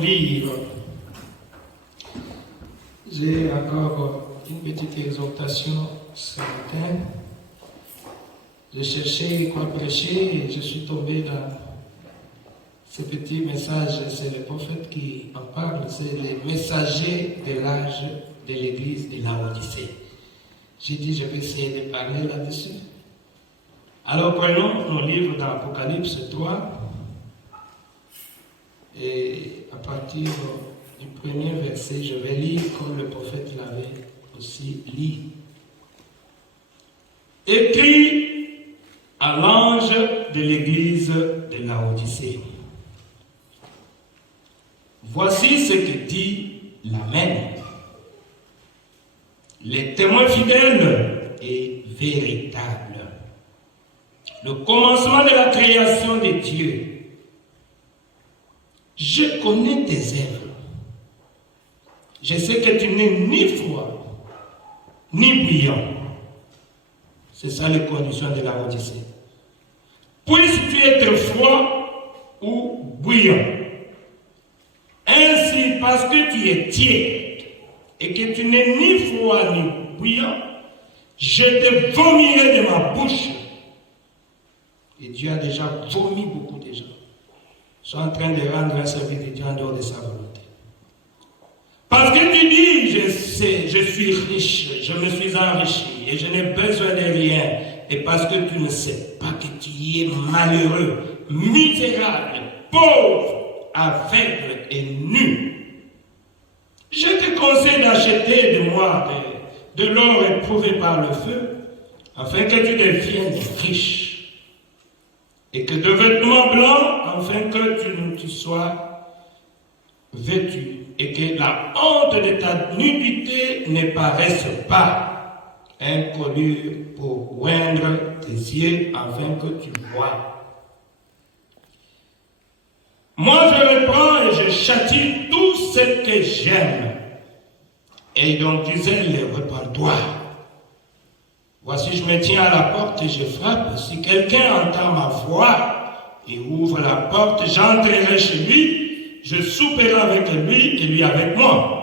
lire. J'ai encore une petite exhortation ce matin. J'ai cherché quoi prêcher et je suis tombé dans ce petit message. C'est le prophète qui en parle. C'est les messagers de l'âge de l'église de Laodicée. J'ai dit, je vais essayer de parler là-dessus. Alors prenons nos livres dans Apocalypse 3. Et à partir du premier verset, je vais lire comme le prophète l'avait aussi lu. Écrit à l'ange de l'église de Laodicée. Voici ce que dit l'Amen. Les témoins fidèles et véritables. Le commencement de la création de Dieu. Je connais tes œuvres. Je sais que tu n'es ni froid, ni bouillant. C'est ça les conditions de la Odyssée. Puisses-tu être froid ou bouillant. Ainsi, parce que tu es tiède et que tu n'es ni froid ni bouillant, je te vomirai de ma bouche. Et Dieu a déjà vomi beaucoup de gens. Ils sont en train de rendre un service de Dieu en dehors de sa volonté. Parce que tu dis, je suis riche, je me suis enrichi et je n'ai besoin de rien. Et parce que tu ne sais pas que tu es malheureux, misérable, pauvre, aveugle et nu. Je te conseille d'acheter de moi de l'or éprouvé par le feu, afin que tu deviennes riche. Et que de vêtements blancs, afin que tu sois vêtu. Et que la honte de ta nudité ne paraisse pas. Un collier pour oindre tes yeux, afin que tu vois. Moi je reprends et je châtie tout ce que j'aime. Et donc disait le repentoir. Voici, je me tiens à la porte et je frappe. Si quelqu'un entend ma voix et ouvre la porte, j'entrerai chez lui, je souperai avec lui et lui avec moi.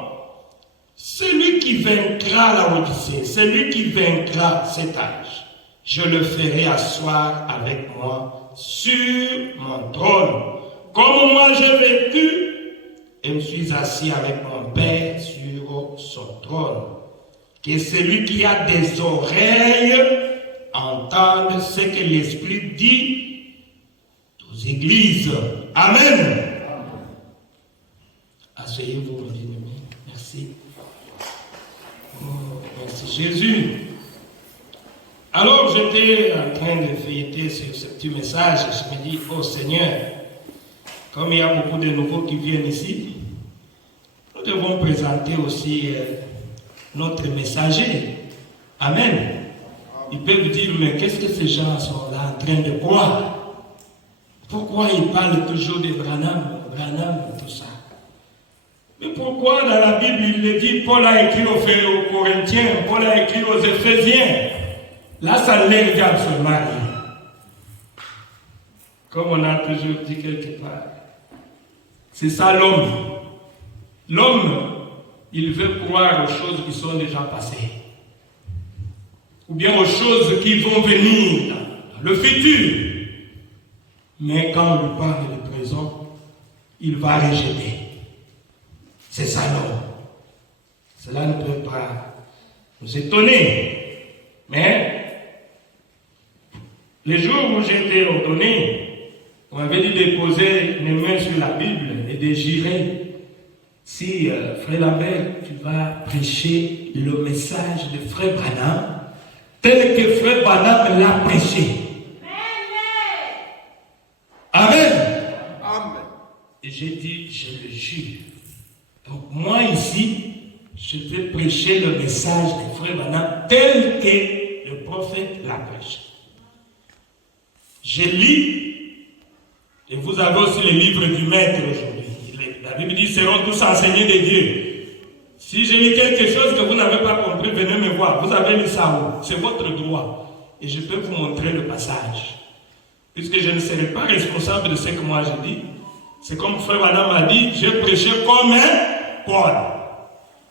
Celui qui vaincra la Odyssée, celui qui vaincra cet âge, je le ferai asseoir avec moi sur mon trône. Comme moi j'ai vécu et me suis assis avec mon Père sur son trône. Que celui qui a des oreilles entende ce que l'Esprit dit aux églises. Amen. Asseyez-vous, mon bien-aimé. Merci. Oh, merci Jésus. Alors j'étais en train de feuilleter sur ce petit message. Je me dis, oh Seigneur, comme il y a beaucoup de nouveaux qui viennent ici, nous devons présenter aussi notre messager. Amen. Il peut vous dire, mais qu'est-ce que ces gens sont là en train de croire? Pourquoi ils parlent toujours de Branham, tout ça? Mais pourquoi dans la Bible il le dit, Paul a écrit aux Corinthiens, Paul a écrit aux Éphésiens? Là, ça ne les regarde absolument rien. Comme on a toujours dit quelque part. C'est ça l'homme. L'homme, il veut croire aux choses qui sont déjà passées. Ou bien aux choses qui vont venir dans le futur. Mais quand on lui parle du présent, il va rejeter. C'est ça l'homme. Cela ne peut pas nous étonner. Mais, les jours où j'étais ordonné, on m'avait dit de poser mes mains sur la Bible et de jurer. Si, Frère Lambert, tu vas prêcher le message de Frère Branham, tel que Frère Branham l'a prêché. Amen. Amen. Et j'ai dit, je le jure. Donc moi ici, je vais prêcher le message de Frère Branham tel que le prophète l'a prêché. Je lis, et vous avez aussi le livre du Maître aujourd'hui. La Bible dit, seront tous enseignés de Dieu. Si je lis quelque chose que vous n'avez pas compris, venez me voir. Vous avez lu ça où? C'est votre droit. Et je peux vous montrer le passage. Puisque je ne serai pas responsable de ce que moi je dis. C'est comme Frère Adam a dit, j'ai prêché comme un Paul.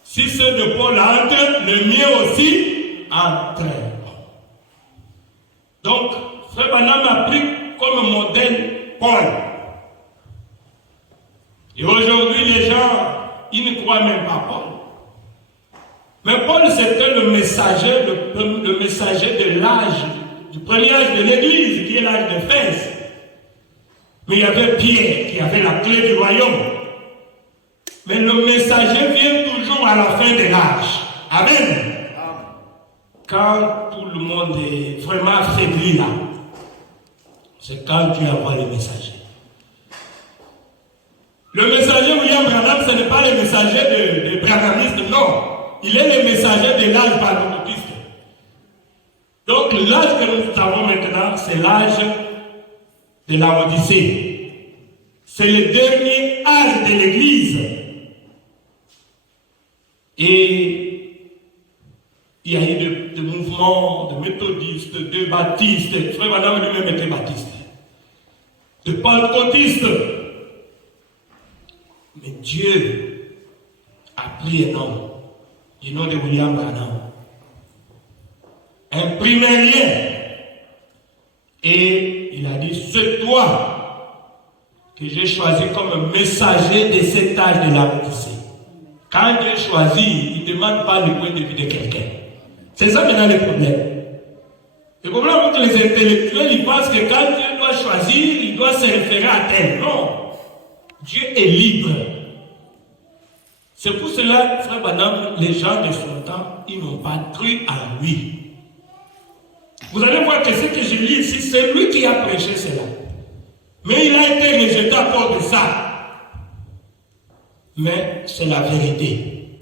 Si ceux de Paul entrent, le mien aussi entre. Donc, Frère Branham a pris comme modèle Paul. Et aujourd'hui, les gens, ils ne croient même pas Paul. Mais Paul, c'était le messager de l'âge, du premier âge de l'Église, qui est l'âge d'Éphèse. Mais il y avait Pierre qui avait la clé du royaume. Mais le messager vient toujours à la fin de l'âge. Amen. Quand tout le monde est vraiment affaibli là, c'est quand tu envoies le messager. Le messager William Branham, ce n'est pas le messager de Branhamisme, non. Il est le messager de l'âge pentecôtiste. Donc l'âge que nous avons maintenant, c'est l'âge de la Odyssée. C'est le dernier âge de l'Église. Et il y a eu des mouvements, de méthodistes, de baptistes. Frère Madame lui-même était baptiste. De pentecôtistes. Mais Dieu a pris un homme, du nom de William Branham, un primérien, et il a dit, c'est toi que j'ai choisi comme messager de cet âge de la Odyssée. Quand Dieu choisit, il ne demande pas le point de vue de quelqu'un. C'est ça maintenant le problème. Le problème, c'est que les intellectuels, ils pensent que quand Dieu doit choisir, il doit se référer à tel. Non. Dieu est libre. C'est pour cela, Frère Branham, les gens de son temps, ils n'ont pas cru en lui. Vous allez voir que ce que je lis ici, c'est lui qui a prêché cela. Mais il a été rejeté à cause de ça. Mais c'est la vérité.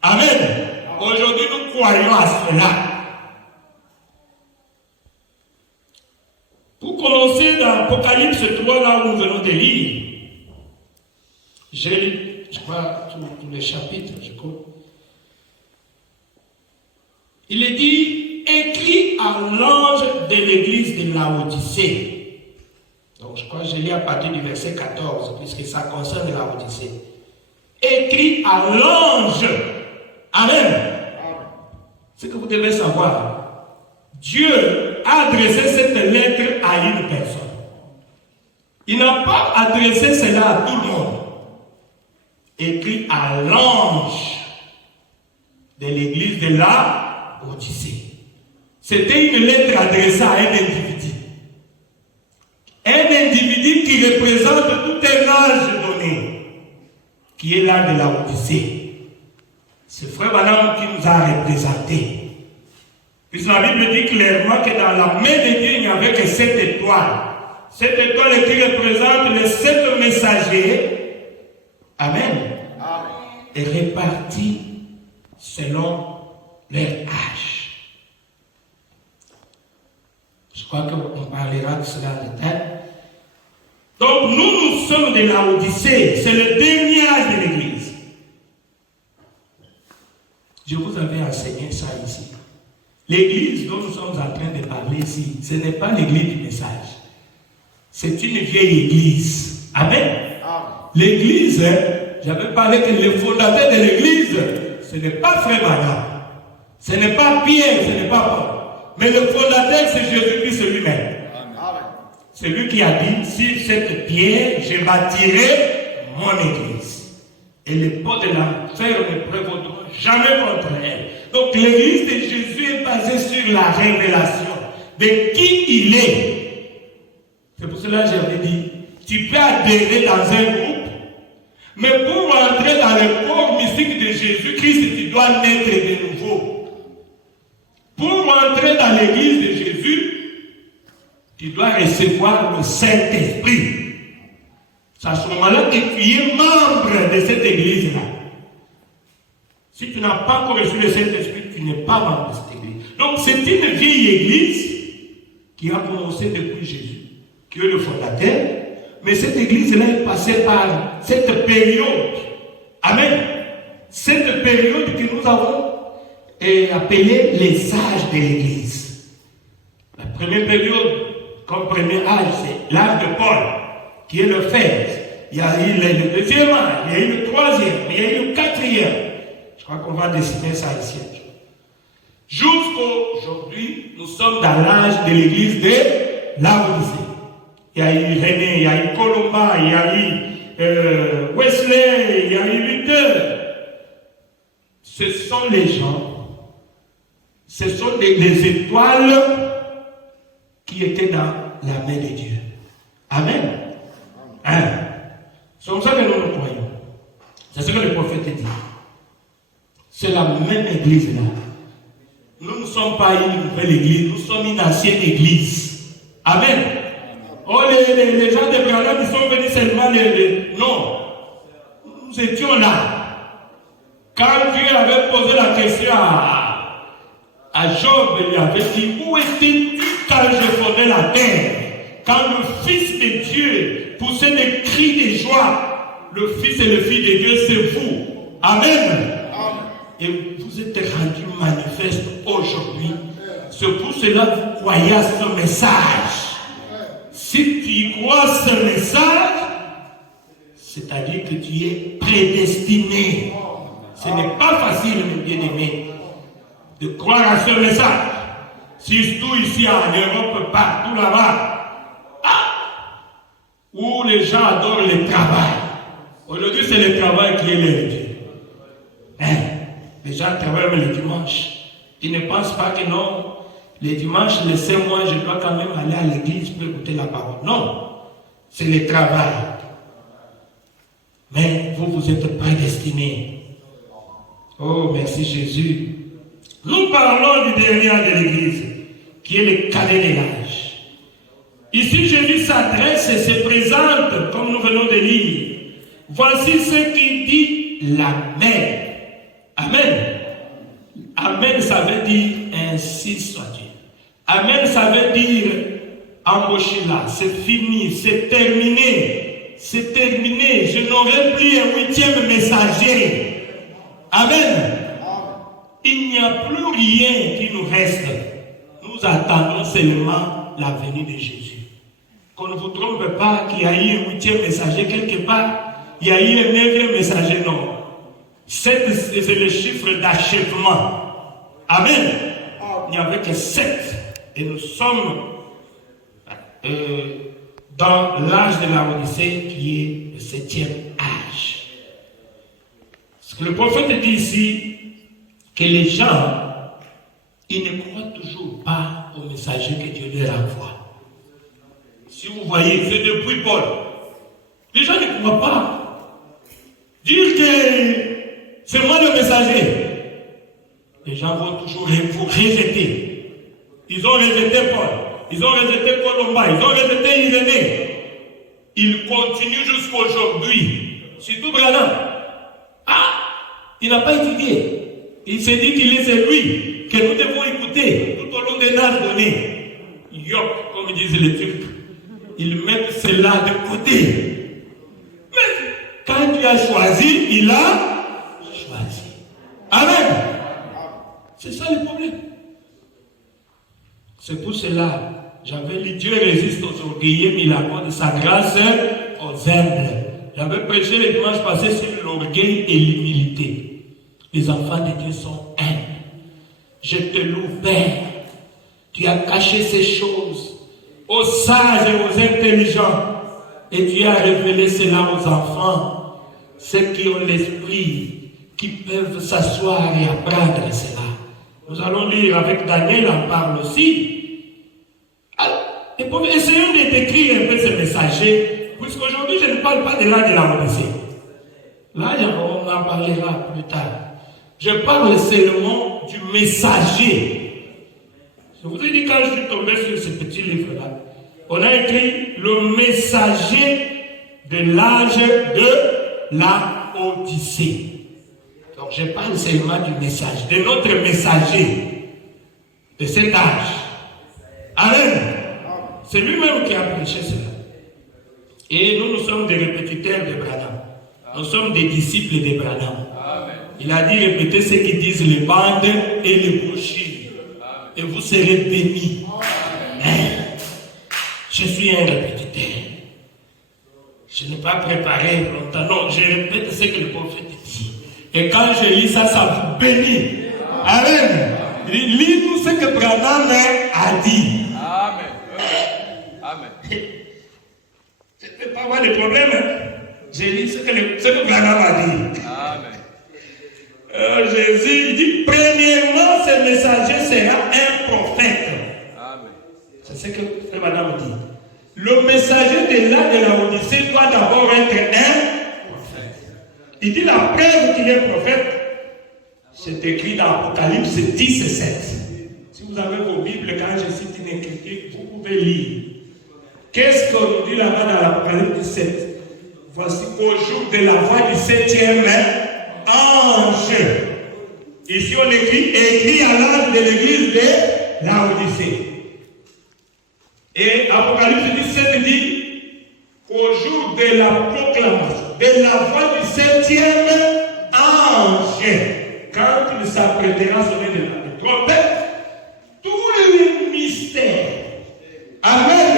Amen. Aujourd'hui, nous croyons à cela. Pour commencer dans Apocalypse 3, là où nous venons de lire, j'ai lu, je crois, tous les chapitres, je crois. Il est dit, écrit à l'ange de l'église de Laodicée. Donc, je crois que j'ai lu à partir du verset 14, puisque ça concerne Laodicée. Écrit à l'ange. Amen. Ce que vous devez savoir, Dieu a adressé cette lettre à une personne. Il n'a pas adressé cela à tout le monde. Écrit à l'ange de l'église de la Odyssée. C'était une lettre adressée à un individu. Un individu qui représente tout un âge donné, qui est l'âge de la Odyssée. C'est Frère Branham qui nous a représentés. Puisque la Bible dit clairement que dans la main de Dieu, il n'y avait que 7 étoiles. Cette étoile qui représente les 7 messagers. Amen. Et répartis selon leur âge. Je crois qu'on parlera de cela en détail. Donc nous sommes de la Odyssée. C'est le dernier âge de l'Église. Je vous avais enseigné ça ici. L'église dont nous sommes en train de parler ici, ce n'est pas l'église du message. C'est une vieille église. Amen. L'église, j'avais parlé que le fondateur de l'église, ce n'est pas Frère Branham. Ce n'est pas Pierre, ce n'est pas Paul. Mais le fondateur, c'est Jésus-Christ lui-même. C'est lui qui a dit, sur cette pierre, je bâtirai mon église. Et les portes de l'enfer ne prévaudront jamais contre elle. Donc l'église de Jésus est basée sur la révélation de qui il est. C'est pour cela que j'avais dit, tu peux adhérer dans un groupe, mais pour entrer dans le corps mystique de Jésus-Christ, tu dois naître de nouveau. Pour entrer dans l'église de Jésus, tu dois recevoir le Saint-Esprit. C'est à ce moment-là que tu es membre de cette église-là. Si tu n'as pas encore reçu le Saint-Esprit, tu n'es pas membre de cette église. Donc c'est une vieille église qui a commencé depuis Jésus, qui est le fondateur. Mais cette église-là est passée par cette période. Amen. Cette période que nous avons appelée les âges de l'église. La première période, comme premier âge, c'est l'âge de Paul, qui est le Phèse. il y a eu le deuxième âge, il y a eu le troisième, il y a eu le quatrième. Je crois qu'on va dessiner ça ici. Jusqu'aujourd'hui, nous sommes dans l'âge de l'église de Laodicée. Il y a eu René, il y a eu Colomba, il y a eu Wesley, il y a eu Luther. Ce sont les gens, ce sont les étoiles qui étaient dans la main de Dieu. Amen. Hein? C'est comme ça que nous nous croyons. C'est ce que le prophète dit. C'est la même église là. Nous ne sommes pas une nouvelle église, nous sommes une ancienne église. Amen. Oh, les gens de Branham, ils sont venus seulement non. Nous étions là. Quand Dieu avait posé la question à Job, il lui avait dit, où étais-tu quand je fondais la terre? Quand le Fils de Dieu poussait des cris de joie, le Fils et le Fils de Dieu, c'est vous. Amen. Et vous êtes rendu manifeste aujourd'hui. C'est pour cela que vous croyez à ce message. Si tu y crois à ce message, c'est-à-dire que tu es prédestiné. Ce n'est pas facile, mes bien-aimés, de croire à ce message. Surtout ici en Europe, partout là-bas, où les gens adorent le travail. Aujourd'hui, c'est le travail qui est leur Dieu. Les gens travaillent le dimanche. Ils ne pensent pas que non, le dimanche, laissez-moi, je dois quand même aller à l'église pour écouter la parole. Non, c'est le travail. Mais vous, vous êtes prédestinés. Oh, merci Jésus. Nous parlons du dernier de l'église, qui est le cadet de l'âge. Ici, Jésus s'adresse et se présente, comme nous venons de lire. Voici ce qu'il dit la mère. Amen. Amen, ça veut dire ainsi soit-il. Amen, ça veut dire embauchez-la, c'est fini, c'est terminé. C'est terminé. Je n'aurai plus un huitième messager. Amen. Il n'y a plus rien qui nous reste. Nous attendons seulement la venue de Jésus. Qu'on ne vous trompe pas qu'il y a eu un huitième messager quelque part. Il y a eu un neuvième messager, non. C'est le chiffre d'achèvement. Amen. Il n'y avait que 7. Et nous sommes dans l'âge de la Odyssée qui est le 7e âge. Ce que le prophète dit ici, que les gens, ils ne croient toujours pas au messager que Dieu leur envoie. Si vous voyez, c'est depuis Paul. Les gens ne croient pas. Dire que c'est moi le messager. Les gens vont toujours vous rejeter. Ils ont rejeté Paul. Ils ont rejeté Colomba. Ils ont rejeté Irénée. Ils continuent jusqu'à aujourd'hui. Surtout Branham. Il n'a pas étudié. Il s'est dit qu'il est celui que nous devons écouter tout au long des âges donnés. Yop, comme disent les Turcs. Ils mettent cela de côté. Mais quand tu as choisi, il a choisi. Amen. C'est ça le problème. C'est pour cela, j'avais lu Dieu résiste aux orgueilleux, mais il accorde sa grâce aux humbles. J'avais prêché le dimanche passé sur l'orgueil et l'humilité. Les enfants de Dieu sont humbles. Je te loue, Père. Tu as caché ces choses aux sages et aux intelligents. Et tu as révélé cela aux enfants, ceux qui ont l'esprit, qui peuvent s'asseoir et apprendre cela. Nous allons lire avec Daniel, en parle aussi. Alors, essayons de décrire un peu ce messager, puisqu'aujourd'hui je ne parle pas de l'âge de la Odyssée. Là, on en parlera plus tard. Je parle seulement du messager. Je vous ai dit quand je suis tombé sur ce petit livre-là, on a écrit le messager de l'âge de la Odyssée. Donc je parle seulement du message, de notre messager de cet âge. Amen. C'est lui-même qui a prêché cela. Et nous sommes des répétiteurs de Branham. Nous sommes des disciples de Branham. Il a dit répétez ce qu'ils disent les bandes et les brochures. Et vous serez bénis. Amen. Je suis un répétiteur. Je n'ai pas préparé longtemps. Non, je répète ce que le prophète dit. Et quand je lis ça, ça vous bénit. Amen. Lis-nous ce que Branham a dit. Amen. Amen. Je ne peux pas avoir de problème. Je lis ce que Branham a dit. Amen. Jésus dit, premièrement, ce messager sera un prophète. Amen. C'est ce que Branham dit. Le messager de la Odyssée doit d'abord être un prophète. Il dit la preuve qu'il est prophète. C'est écrit dans Apocalypse 10 et 7. Si vous avez vos Bibles, quand je cite une écriture, vous pouvez lire. Qu'est-ce qu'on dit là-bas dans l'Apocalypse 17? Voici au jour de la voix du 7e ange. Ici on écrit à l'âge de l'église de la Odyssée. Et Apocalypse 17 dit au jour de la proclamation de la voix du 7e ange, quand il s'apprêtera à sonner de la trompette, tous les mystères. Amen.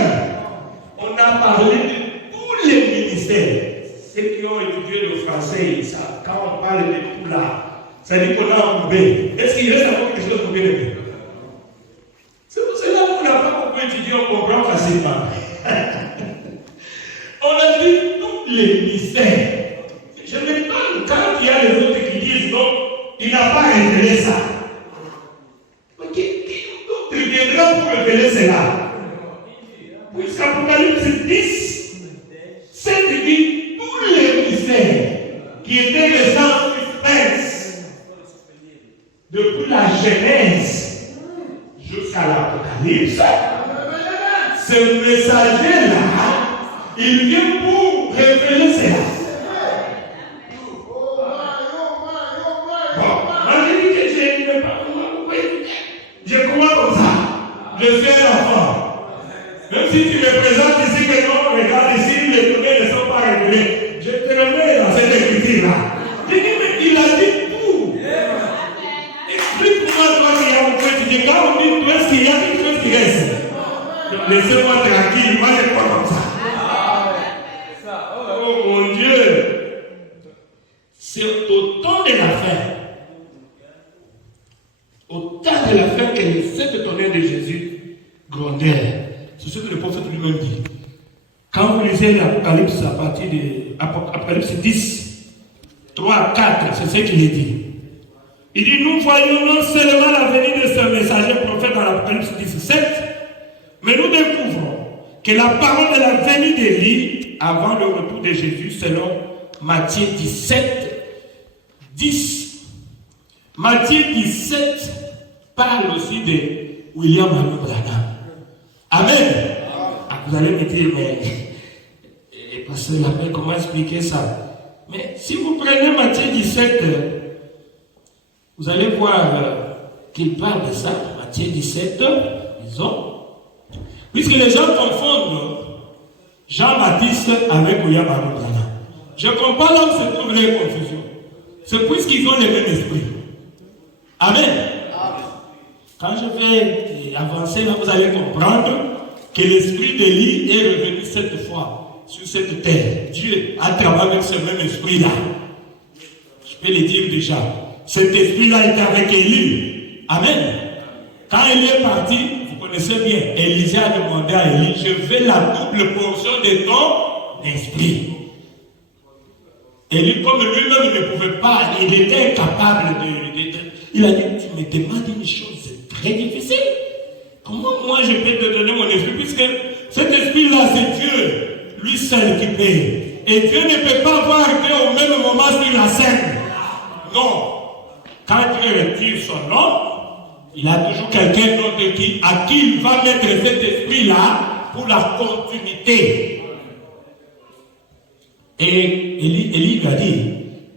On a parlé de tous les ministères. Ceux qui ont étudié le français, ça, quand on parle de tout là, ça dit qu'on a un bébé. Est-ce qu'il reste encore quelque chose pour bien aimer? C'est pour cela qu'on n'a pas beaucoup étudié, on comprend facilement. On a dit tous les mystères. Je me parle quand il y a les autres qui disent non, il n'a pas révélé ça. Mais qui d'autre viendra pour révéler cela? Puisqu'Apocalypse 10, 7 dit tous les mystères qui étaient restés en suspense depuis la Genèse jusqu'à l'Apocalypse. Ce messager-là, il vient pour révéler cela. Je crois comme ça. Je suis un enfant. Même si tu me présentes ici que non, regarde ici, les données ne sont pas révélées. Je te remets dans cette écriture-là. Je dis, mais il a dit tout. Explique-moi, toi qui as beaucoup étudié. Quand on dit tout, est-ce qu'il y a quelque chose qui reste? Laissez-moi tranquille, moi je crois comme ça. Oh mon Dieu. C'est au temps de la fin. Au temps de la fin que les sept tonnerres de Jésus grondèrent. C'est ce que le prophète lui-même dit. Quand vous lisez l'Apocalypse à partir de Apocalypse 10, 3, 4, c'est ce qu'il est dit. Il dit, nous voyons non seulement la venue de ce messager prophète dans l'Apocalypse 17, mais nous découvrons que la parole de la venue d'Élie avant le retour de Jésus, selon Matthieu 17, 10. Matthieu 17 parle aussi de William Allen Branham. Amen. Ah, vous allez me dire, mais pasteur Lapin, comment expliquer ça? Mais si vous prenez Matthieu 17, vous allez voir qu'il parle de ça. Matthieu 17, disons. Puisque les gens confondent Jean-Baptiste avec William Allen Branham. Je comprends là où se trouve les confusions. C'est puisqu'ils ont le même esprit. Amen. Quand je vais avancer, là, vous allez comprendre que l'esprit d'Élie est revenu cette fois sur cette terre. Dieu a travaillé avec ce même esprit-là. Je peux le dire déjà. Cet esprit-là était avec Élie. Amen. Quand Élie est parti, vous connaissez bien, Élisée a demandé à Élie, je veux la double portion de ton esprit. Élie, comme lui-même ne pouvait pas, il était incapable il a dit, tu me demandes une chose, c'est très difficile. Comment moi je peux te donner mon esprit, puisque cet esprit-là, c'est Dieu, lui seul qui paye. Et Dieu ne peut pas voir Dieu au même moment sur la scène. Non. Quand Dieu retire son nom, il a toujours quelqu'un d'autre à qui il va mettre cet esprit-là pour la continuité. Et Élie lui a dit,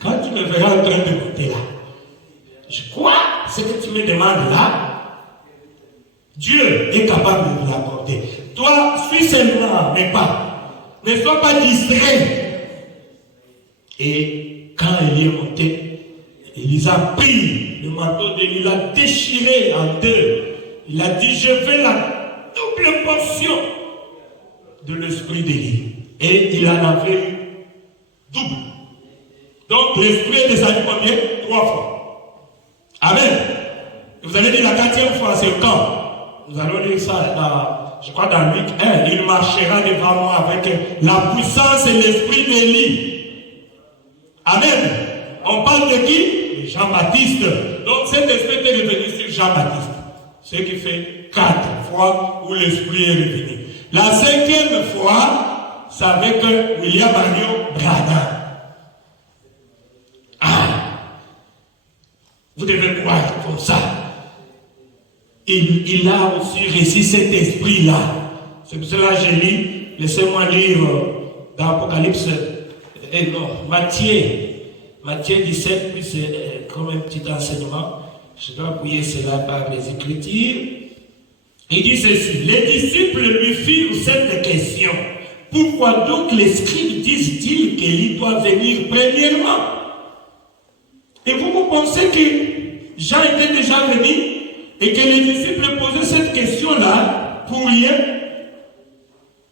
quand tu me verras en train de monter là, je crois ce que tu me demandes là, Dieu est capable de vous l'accorder. Toi, suis seulement, mais pas. Ne sois pas distrait. Et quand Élie est monté, il a pris le manteau d'Élie, il l'a déchiré en deux. Il a dit, je veux la double portion de l'esprit d'Élie. Et il en avait eu double. Donc l'esprit est descendu combien? 3 fois. Amen. Et vous allez dire la 4e fois, c'est quand? Nous allons lire ça dans, je crois dans Luc 1. Il marchera devant moi avec la puissance et l'esprit d'Élie. Amen. On parle de qui? De Jean-Baptiste. Donc cet esprit est revenu sur Jean-Baptiste. Ce qui fait 4 fois où l'esprit est revenu. La 5e fois, c'est avec William Marion Branham. Vous devez croire comme ça. Il a aussi reçu cet esprit-là. C'est pour cela que j'ai lu, laissez-moi lire dans Apocalypse, Matthieu 17, puis c'est comme un petit enseignement. Je dois appuyer cela par les Écritures. Il dit ceci: les disciples lui firent cette question. Pourquoi donc les scribes disent-ils qu'Élie doit venir premièrement? Et vous pensez que Jean était déjà venu et que les disciples posaient cette question-là pour rien?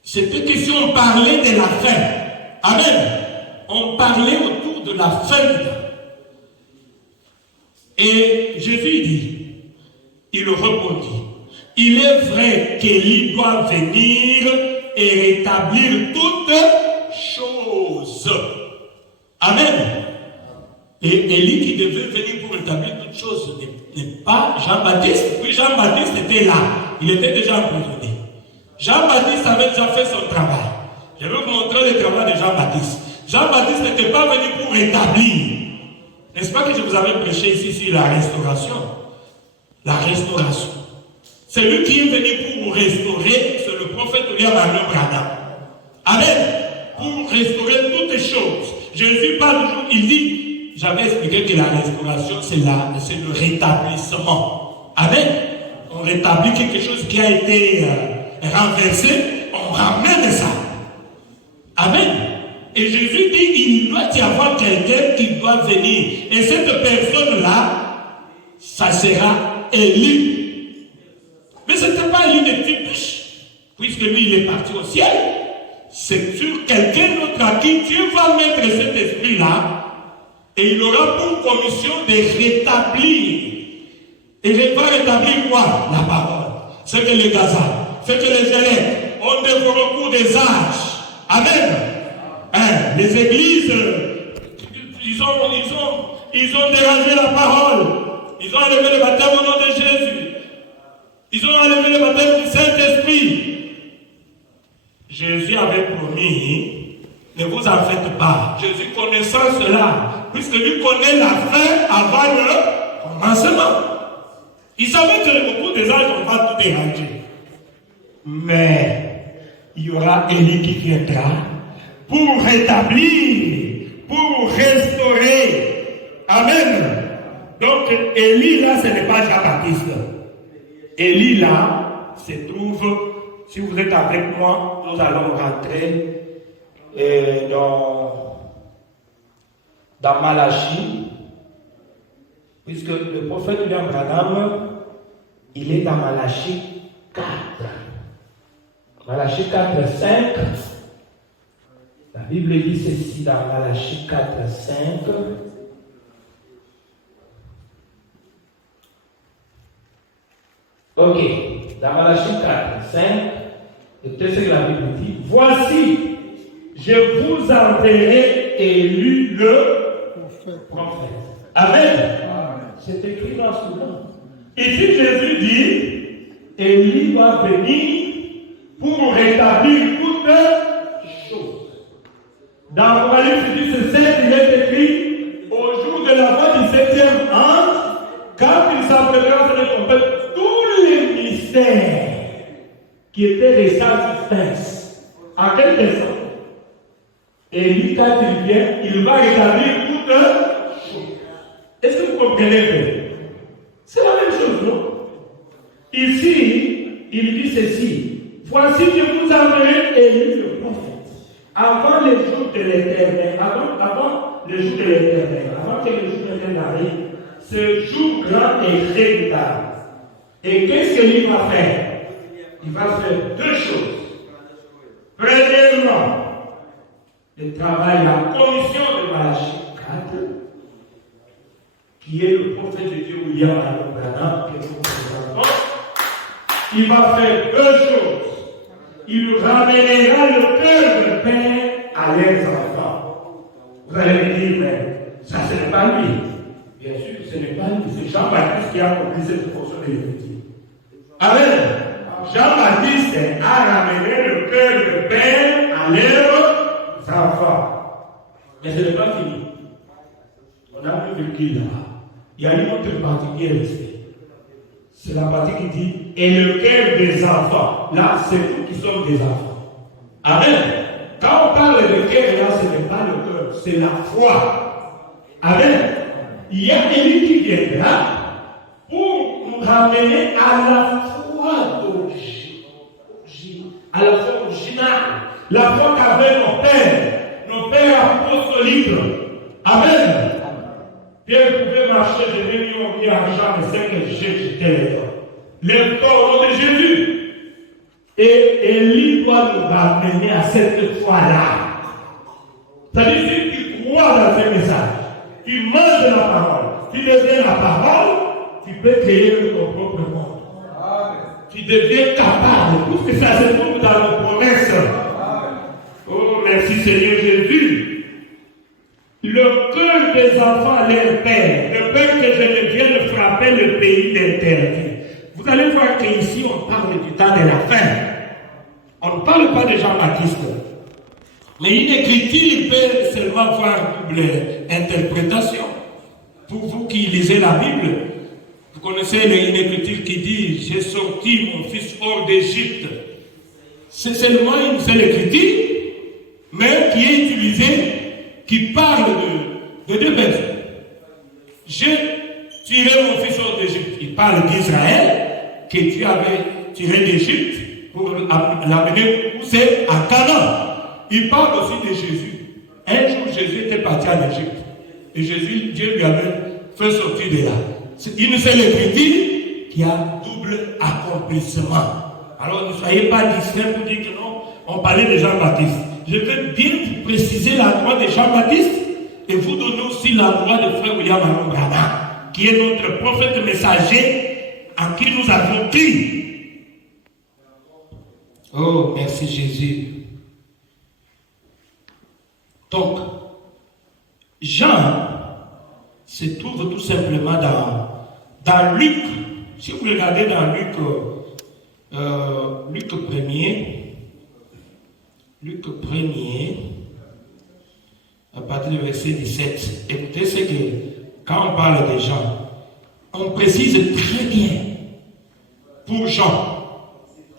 Cette question, on parlait de la fin. Amen. On parlait autour de la fin. Et Jésus dit, il répondit, il est vrai qu'Élie doit venir et rétablir toutes choses. Amen. Et Élie qui devait venir pour rétablir toutes choses n'est pas Jean-Baptiste. Puis Jean-Baptiste était là. Il était déjà emprisonné. Jean-Baptiste avait déjà fait son travail. Je vais vous montrer le travail de Jean-Baptiste. Jean-Baptiste n'était pas venu pour rétablir. N'est-ce pas que je vous avais prêché ici sur la restauration? La restauration. C'est lui qui est venu pour restaurer, c'est le prophète William Marion Branham. Amen. Pour restaurer toutes les choses. Jésus parle toujours, il dit, j'avais expliqué que la restauration, c'est le rétablissement. Amen. On rétablit quelque chose qui a été renversé, on ramène ça. Amen. Et Jésus dit, il doit y avoir quelqu'un qui doit venir. Et cette personne-là, ça sera Élie. Mais ce n'était pas Élie de Tipiche, puisque lui, il est parti au ciel. C'est sur quelqu'un d'autre à qui Dieu va mettre cet esprit-là, et il aura pour commission de rétablir. Et il va rétablir quoi? La parole. C'est que les Gaza, c'est que les élèves ont dévoré au cours des âges. Amen. Les églises, ils ont dérangé la parole. Ils ont enlevé le baptême au nom de Jésus. Ils ont enlevé le baptême du Saint-Esprit. Jésus avait promis, ne vous en faites pas. Jésus connaissant cela, puisque lui connaît la fin avant le commencement. Il savait que beaucoup des âges, on va tout déranger. Mais il y aura Élie qui viendra pour rétablir, pour restaurer. Amen. Donc, Élie là, ce n'est pas Jean-Baptiste. Élie là, se trouve, si vous êtes avec moi, nous allons rentrer dans Malachie, puisque le prophète William Branham, il est dans Malachie 4. Malachie 4, 5. La Bible dit ceci dans Malachie 4, 5. Ok, dans Malachie 4, 5, écoutez ce que la Bible dit. Voici, je vous enverrai élu le prophète. Amen. C'est écrit dans ce nom. Ici, Jésus dit, Élie doit venir pour rétablir toutes choses. Dans Apocalypse 17, il est écrit, au jour de la voix du 7e ange, quand il s'appellera sur les trompettes, tous les mystères qui étaient restés en suspense. En quelque sorte. Et lui, quand il vient, il va rétablir toutes choses. Est-ce que vous comprenez bien? C'est la même chose, non? Ici, il dit ceci. Voici que vous enverrez Élie le prophète. Avant les jours de l'éternel, avant les jours de l'éternel, avant que le jour de l'éternel arrive, ce jour grand et redoutable. Et qu'est-ce qu'il va faire? Il va faire deux choses. le travail, la commission de Malachie 4, qui est le prophète de Dieu William Branham, que nous présentons. Il va faire deux choses. Il ramènera le cœur de père à leurs enfants. Vous allez me dire, mais ça, ce n'est pas lui. Bien sûr, ce n'est pas lui. C'est Jean-Baptiste qui a accompli cette fonction de l'évangile. Amen. Jean-Baptiste a ramené le cœur de père à leurs enfants. Mais ce n'est pas fini. On a plus vécu là. Il y a une autre partie qui est restée. C'est la partie qui dit et le cœur des enfants. Là, c'est nous qui sommes des enfants. Amen. Quand on parle de cœur, là, ce n'est pas le cœur, c'est la foi. Amen. Il y a Élie qui viendra pour nous ramener à la foi d'origine, à la foi originale, la foi qu'avaient nos pères apostoliques. Amen. Pierre pouvait marcher de millions de argent, mais c'est que j'étais les dons. Les corps au nom de Jésus. Et Élie doit nous ramener à cette foi-là. C'est-à-dire, si tu crois dans ce message, tu manges la parole, tu deviens la parole, tu peux créer ton propre monde. Tu deviens capable. Tout ce que ça se trouve dans la promesse. Oh, merci Seigneur Jésus. Le cœur des enfants à leur père, le père que je ne vienne frapper le pays d'interdit. Vous allez voir qu'ici on parle du temps de la fin. On ne parle pas de Jean-Baptiste. Mais une écriture peut seulement avoir double interprétation. Pour vous qui lisez la Bible, vous connaissez une écriture qui dit « J'ai sorti mon fils hors d'Égypte ». C'est seulement une seule écriture, mais qui est utilisée, qui parle de deux personnes. J'ai tiré mon fils hors d'Égypte. Il parle d'Israël, que tu avais tiré d'Égypte pour l'amener où c'est à Canaan. Il parle aussi de Jésus. Un jour, Jésus était parti en Égypte. Et Jésus, Dieu lui avait fait sortir de là. C'est une seule écriture qui a double accomplissement. Alors ne soyez pas distraits pour dire que non, on parlait de Jean-Baptiste. Je veux bien vous préciser l'endroit de Jean-Baptiste et vous donner aussi l'endroit de frère William Branham, qui est notre prophète messager en qui nous avons cru. Oh, merci Jésus. Donc, Jean se trouve tout simplement dans Luc. Si vous regardez dans Luc 1er, à partir du verset 17, écoutez ce que, quand on parle de Jean, on précise très bien pour Jean.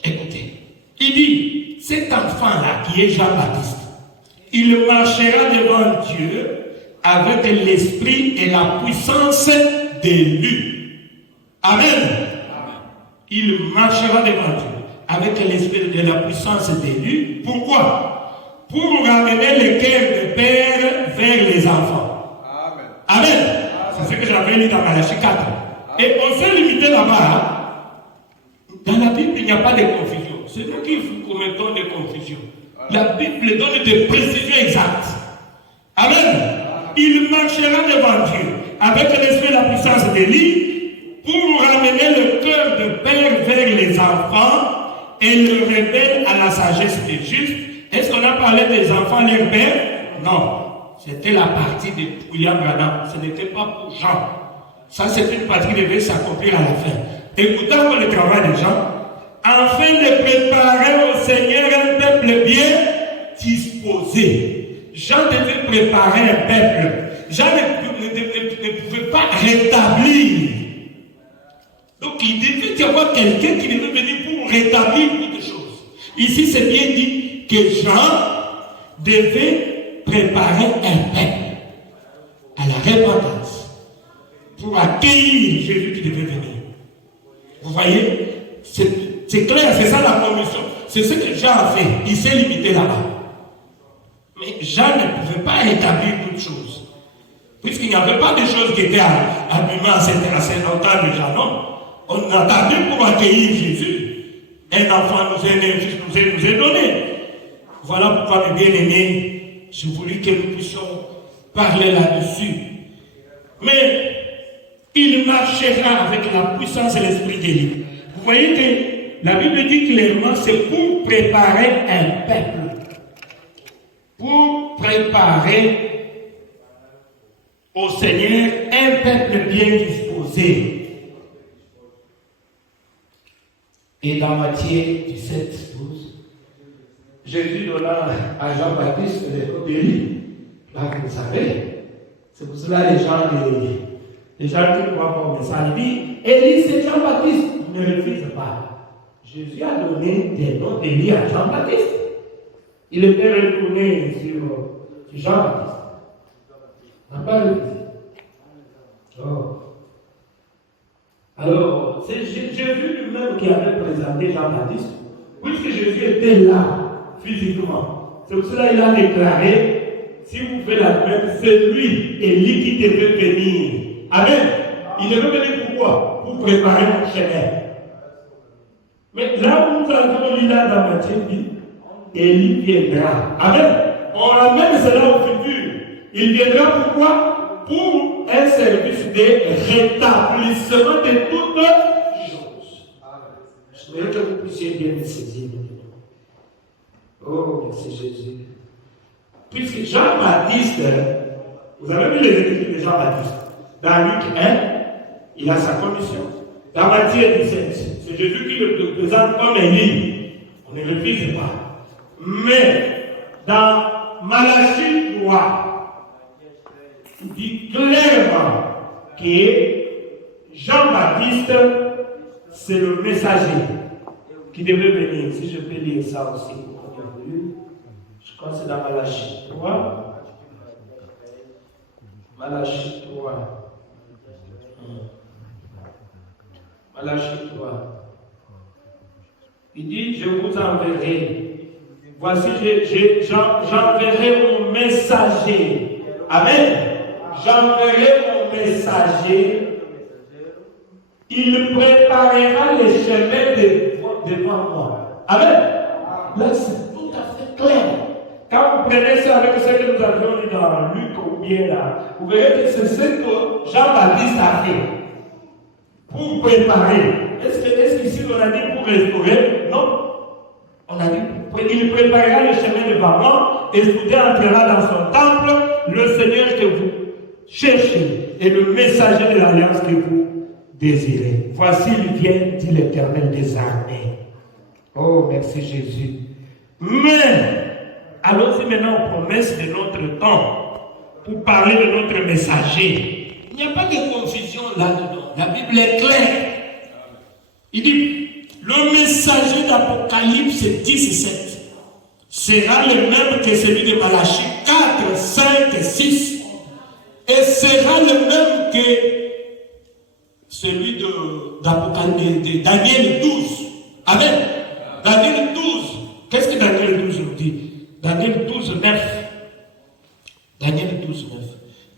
Écoutez, il dit, cet enfant-là qui est Jean-Baptiste, il marchera devant Dieu avec l'esprit et la puissance d'élu. Amen. Il marchera devant Dieu avec l'esprit et la puissance d'élu. Pourquoi? Pour ramener le cœur de père vers les enfants. Amen. C'est ce que j'avais lu dans Malachie 4. Et on s'est limité là-bas. Dans la Bible, il n'y a pas de confusion. C'est nous qui commettons des confusions. La Bible donne des précisions exactes. Amen. Il marchera devant Dieu avec l'esprit et la puissance d'Élie pour ramener le cœur de père vers les enfants et le révèle à la sagesse des justes. Est-ce qu'on a parlé des enfants leur père? Non. C'était la partie de William Branham. Ce n'était pas pour Jean. Ça, c'est une partie qui devait s'accomplir à la fin. Écoutons le travail des gens. Afin de préparer au Seigneur un peuple bien disposé. Jean devait préparer un peuple. Jean ne pouvait pas rétablir. Donc il devait y avoir quelqu'un qui devait venir pour rétablir quelque chose. Ici c'est bien dit que Jean devait préparer un peuple à la repentance pour accueillir Jésus qui devait venir. Vous voyez? C'est clair, c'est ça la commission. C'est ce que Jean a fait. Il s'est limité là-bas. Mais Jean ne pouvait pas établir toutes choses. Puisqu'il n'y avait pas de choses qui étaient abîmées assez longtemps déjà, non. On attendait pour accueillir Jésus. Un enfant nous est né, un fils nous est donné. Voilà pourquoi, mes bien-aimés, j'ai voulu que nous puissions parler là-dessus. Mais il marchera avec la puissance et l'esprit d'Élie. Vous voyez que la Bible dit clairement, c'est pour préparer un peuple. Pour préparer au Seigneur un peuple bien disposé. Et dans Matthieu 17, 12, Jésus donna à Jean-Baptiste les côtes d'Élie. Là, vous savez, c'est pour cela les gens qui croient pas au message. Il dit, Élie, c'est Jean-Baptiste. Ne refuse pas. Jésus a donné des noms d'Élie à Jean-Baptiste. Il était retourné sur Jean-Baptiste. Il n'a pas refusé. Oh. Alors, c'est Jésus lui-même qui avait présenté Jean-Baptiste, puisque Jésus était là, physiquement. C'est pour cela qu'il a déclaré, si vous faites la même, c'est lui, Élie, qui devait venir. Amen. Il devait venir pourquoi? Pour préparer mon chemin. Mais là où nous avons lu là dans Matthieu, dit, Élie viendra. Amen. On ramène cela au futur. Il viendra pourquoi? Pour un service de rétablissement de toutes choses. Je voudrais que vous puissiez bien me saisir. Oh, merci Jésus. Puisque Jean-Baptiste, vous avez vu les écrits de Jean-Baptiste. Dans Luc 1, il a sa commission. Dans Matthieu 17, c'est Jésus qui le présente comme Élie. On ne le refuse pas. Mais dans Malachie 3, il dit clairement que Jean-Baptiste, c'est le messager qui devait venir. Si je peux lire ça aussi, je crois que c'est dans Malachie 3. Malachie 3. Malachie 3. Il dit, je vous enverrai. Voici, j'enverrai mon messager. Amen. J'enverrai mon messager. Il préparera les chemins devant moi. Amen. Là, c'est tout à fait clair. Quand vous prenez ça avec ce que nous avions lu dans Luc ou bien là, vous verrez que c'est ce que Jean-Baptiste a fait. Pour préparer. Est-ce qu'ici on a dit pour restaurer? Non. On a dit, il préparera le chemin devant moi et soudain entrera dans son temple le Seigneur que vous cherchez et le messager de l'alliance que vous désirez. Voici, il vient, dit l'Éternel des armées. Oh, merci Jésus. Mais, allons-y maintenant aux promesses de notre temps pour parler de notre messager. Il n'y a pas de confusion là-dedans. La Bible est claire. Il dit, le messager d'Apocalypse 17 sera le même que celui de Malachie 4, 5 et 6. Et sera le même que celui de Daniel 12. Amen. Daniel 12. Qu'est-ce que Daniel 12 nous dit? Daniel 12, 9. Daniel 12, 9.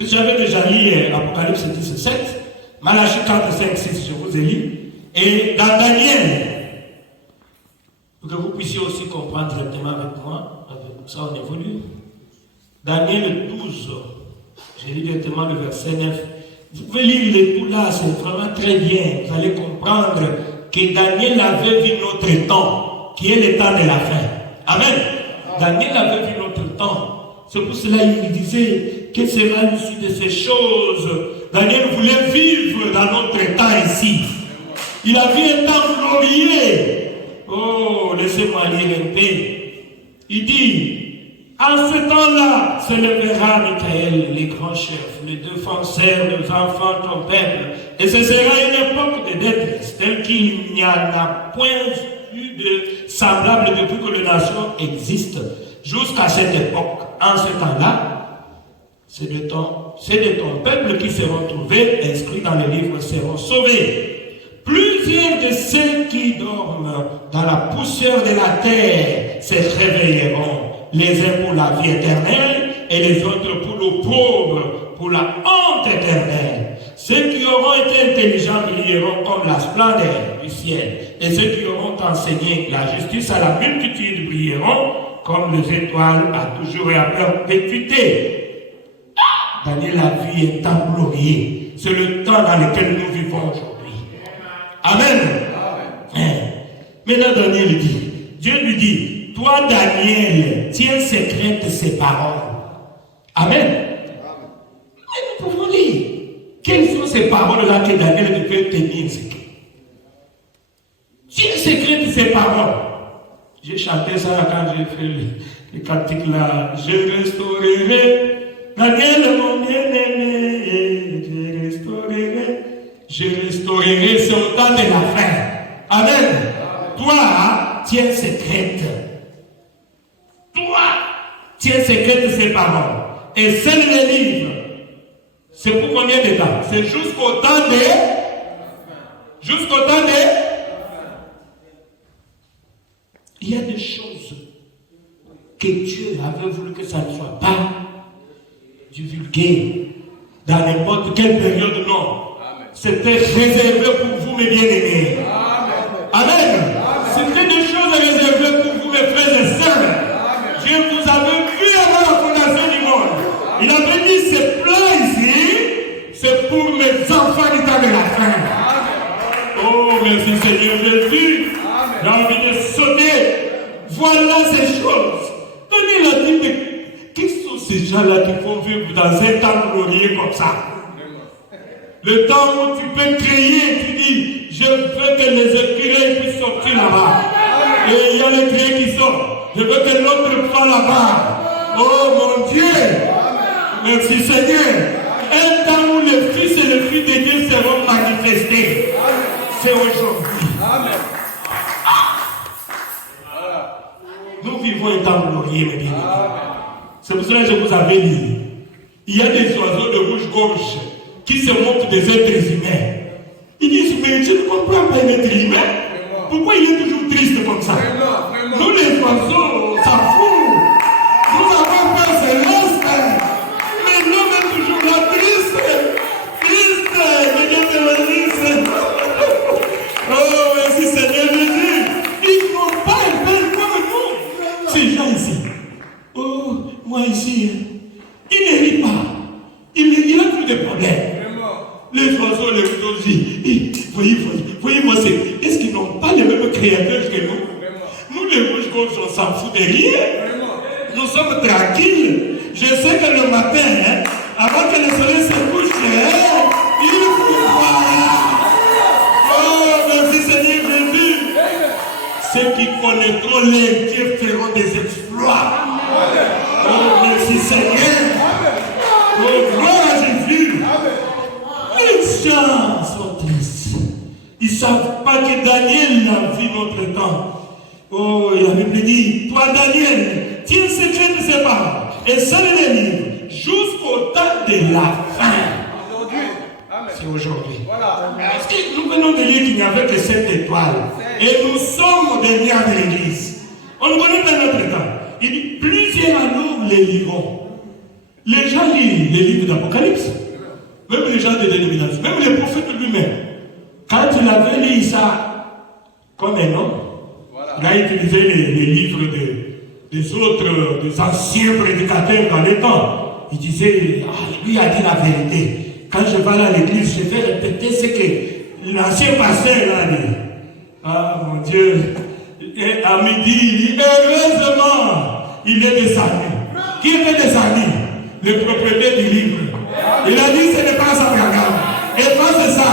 J'avais déjà lu Apocalypse 17, Malachie 4, 5, 6, je vous ai lu. Et dans Daniel, pour que vous puissiez aussi comprendre directement avec moi, avec ça on évolue. Daniel 12, j'ai lu directement le verset 9. Vous pouvez lire les tout là, c'est vraiment très bien. Vous allez comprendre que Daniel avait vu notre temps, qui est le temps de la fin. Amen. Daniel avait vu notre temps. C'est pour cela qu'il disait, quelle sera l'issue de ces choses? Daniel voulait vivre dans notre temps ici. Il a vu un temps glorieux. Oh, laissez-moi lire un peu. Il dit, en ce temps-là, s'élèvera Michael, les grands chefs, les défenseurs des enfants de ton peuple, et ce sera une époque de détresse, telle qu'il n'y en a point eu de semblable depuis que les nations existent, jusqu'à cette époque. En ce temps-là, c'est de ton peuple qui seront trouvés, inscrits dans le livre, seront sauvés. Plusieurs de ceux qui dorment dans la poussière de la terre se réveilleront, les uns pour la vie éternelle et les autres pour l'opprobre, pour la honte éternelle. Ceux qui auront été intelligents brilleront comme la splendeur du ciel, et ceux qui auront enseigné la justice à la multitude brilleront comme les étoiles, à toujours et à perpétuité. Daniel a vu un temps glorieux. C'est le temps dans lequel nous vivons aujourd'hui. Amen. Maintenant, Daniel dit, Dieu lui dit, toi, Daniel, tiens secrète ces paroles. Amen. Et nous pouvons lire. Quelles sont ces paroles-là que Daniel devait tenir secret? Tiens secrète ces paroles. J'ai chanté ça quand j'ai fait le cantique là. Je restaurerai, Daniel mon bien-aimé, je restaurerai c'est au temps de la fin. Amen. Toi, tiens secrète. Toi, tiens secrète ces paroles. Et scelle les livres. C'est pour combien de temps? C'est jusqu'au temps de. Jusqu'au temps de. Il y a des choses que Dieu avait voulu que ça ne soit pas divulgué dans n'importe quelle période, non. C'était réservé pour vous, mes bien-aimés. Amen. C'était des choses réservées pour vous, mes frères et sœurs. Dieu vous avait vu avant la fondation du monde. Il avait dit, ces plans ici, c'est pour mes enfants du temps de la fin. Oh, merci Seigneur Jésus. J'ai envie de sauter. Voilà ces choses. Donnez la dit, mais qui sont ces gens-là qui vont vivre dans un temps glorieux comme ça? Le temps où tu peux crier, tu dis, je veux que les écureuils puissent sortir là-bas. Et il y a les écureuils qui sortent. Je veux que l'autre prend là-bas. Oh mon Dieu. Merci Seigneur. Un temps où les fils et les filles de Dieu seront manifestés. C'est aujourd'hui. Amen. Nous vivons un temps glorieux, mes bien-aimés. C'est pour cela que je vous avais dit. Il y a des oiseaux de rouge-gorge qui se moquent des êtres humains. Ils disent, mais je ne comprends pas un être humain. Pourquoi il est toujours triste comme ça? Nous, les oiseaux, ça fout. Nous avons peur céleste. Mais l'homme est toujours là, triste. Triste. Mais Dieu te bénisse. Oh, merci Seigneur Jésus. Ils n'ont pas un père comme nous. Ces gens ici. Oh, moi ici, il ne rit pas. Il a plus de problèmes. Les oiseaux, les oiseaux, voyez-moi, est-ce qu'ils n'ont pas les mêmes créateurs que nous? Nous, les rouges-gorges, on s'en fout de rien. Nous sommes tranquilles. Je sais que le matin, avant que le soleil se couche, il faut voir. Oh, merci Seigneur Jésus. Ceux qui connaîtront les dieux feront des exploits. Oh, merci Seigneur. Oh, gloire à Jésus. Les gens sont tristes. Ils ne savent pas que Daniel a vu notre temps. Oh, la Bible dit, toi Daniel, tiens le secret de ces paroles et scelle les livres jusqu'au temps de la fin. C'est aujourd'hui. Voilà. Parce que nous venons de lire qu'il n'y avait que 7 étoiles. Et nous sommes au dernier de l'église. On nous connaît dans notre temps. Il dit, plusieurs alors les liront. Les gens lisent les livres d'Apocalypse. Même les gens de dénomination. Même les prophètes lui-même. Quand il avait lu ça comme un homme, il a utilisé les livres des autres, des anciens prédicateurs dans les temps. Il disait, lui a dit la vérité. Quand je vais à l'église, je vais répéter ce que l'ancien pasteur a dit. Ah mon Dieu. Et à midi, il dit, heureusement, il est descendu. Qui était descendu? Le propriétaire du livre. Il a dit, ce n'est pas ça, Abraham. Efface ça.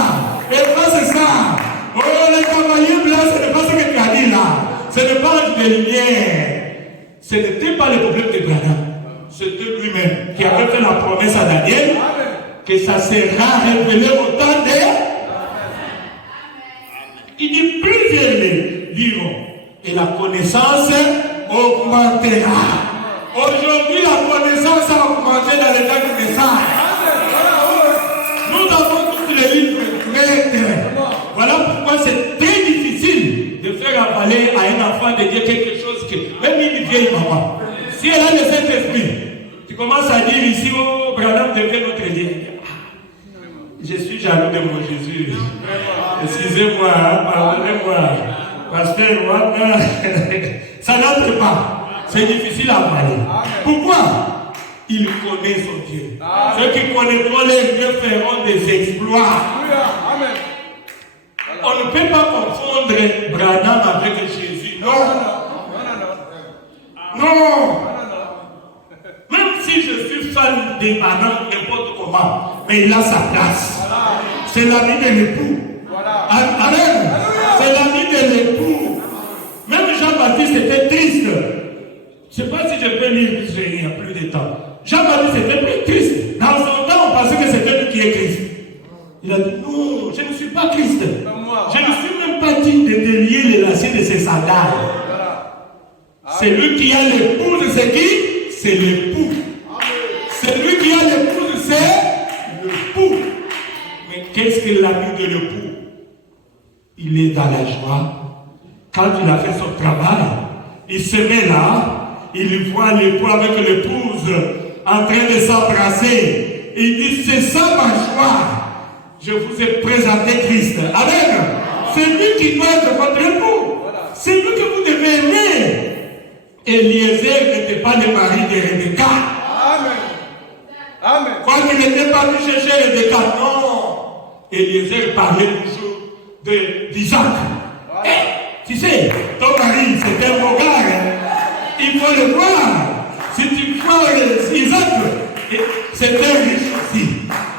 Efface ça. Oh, les cavaliers blancs, ce n'est pas ce que tu as dit là. Ce n'est pas de lumière. Ce n'était pas le problème de Branham. C'était lui-même qui avait fait la promesse à Daniel que ça sera révélé au temps de. Il dit, plusieurs les liront et la connaissance augmentera. Aujourd'hui, la connaissance a augmenté dans l'état du message. Nous avons tous les livres prêts. Voilà pourquoi c'est très difficile de faire avaler à un enfant de dire quelque chose que, même une vieille maman, si elle a le Saint-Esprit, tu commences à dire ici, oh, Branham devient notre Dieu. Je suis jaloux de mon Jésus. Excusez-moi, pardonnez-moi. Pasteur, ça n'entre pas. C'est difficile à avaler. Pourquoi? Il connaît son Dieu. Ceux qui connaîtront les dieux feront des exploits. Amen. On ne peut pas confondre Branham avec Jésus. Non. Non. Même si je suis fan des Branham, n'importe comment, mais il a sa place. C'est l'ami de l'époux. Amen. C'est l'ami de l'époux. Même Jean-Baptiste était triste. Je ne sais pas si je peux lire, il n'y a plus de temps. Jean-Baptiste était plus triste. Dans son temps, on pensait que c'était lui qui est Christ. Il a dit non, je ne suis pas Christ. Je ne suis même pas digne de délier les lacets de ses sandales. C'est lui qui a l'épouse, c'est qui? C'est l'époux. C'est lui qui a l'épouse, c'est l'époux. Mais qu'est-ce que l'ami de l'époux? Il est dans la joie. Quand il a fait son travail, il se met là, il voit l'époux avec l'épouse en train de s'embrasser. Il dit, c'est ça ma joie. Je vous ai présenté Christ. Amen. C'est lui qui doit être votre époux. C'est lui que vous devez aimer. Eliezer n'était pas le mari de Rebecca. Amen. Quand il n'était pas venu chercher Rebecca, non. Eliezer parlait toujours d'Isaac. Tu sais, ton mari, c'est un beau gars. Il faut le voir. Si tu crois Isaac, c'est un riche aussi.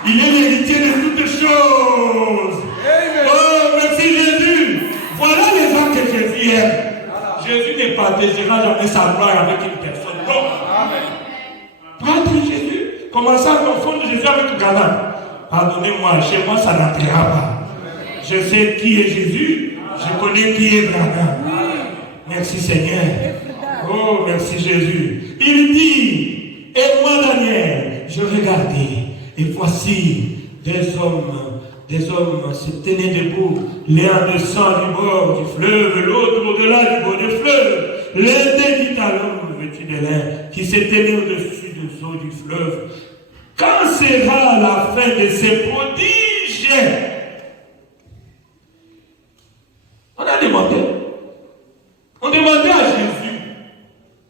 Il est l'héritier de toutes choses. Oh, merci Jésus. Voilà les gens que Jésus aime. Jésus ne partagera jamais sa gloire avec une personne. Non. Prendre Jésus. Commencez à confondre Jésus avec Gala. Pardonnez-moi, chez moi ça n'entrera pas. Je sais qui est Jésus. Je connais qui est Branham. Merci Seigneur. Oh, merci Jésus. Il dit, et moi Daniel, je regardais, et voici des hommes se tenaient debout, l'un descend du bord du fleuve, l'autre au-delà du bord du fleuve. L'un dit à l'homme vêtu de lin, qui se tenait au-dessus des eaux du fleuve, quand sera la fin de ces prodiges? On a demandé. On demandait à Jésus,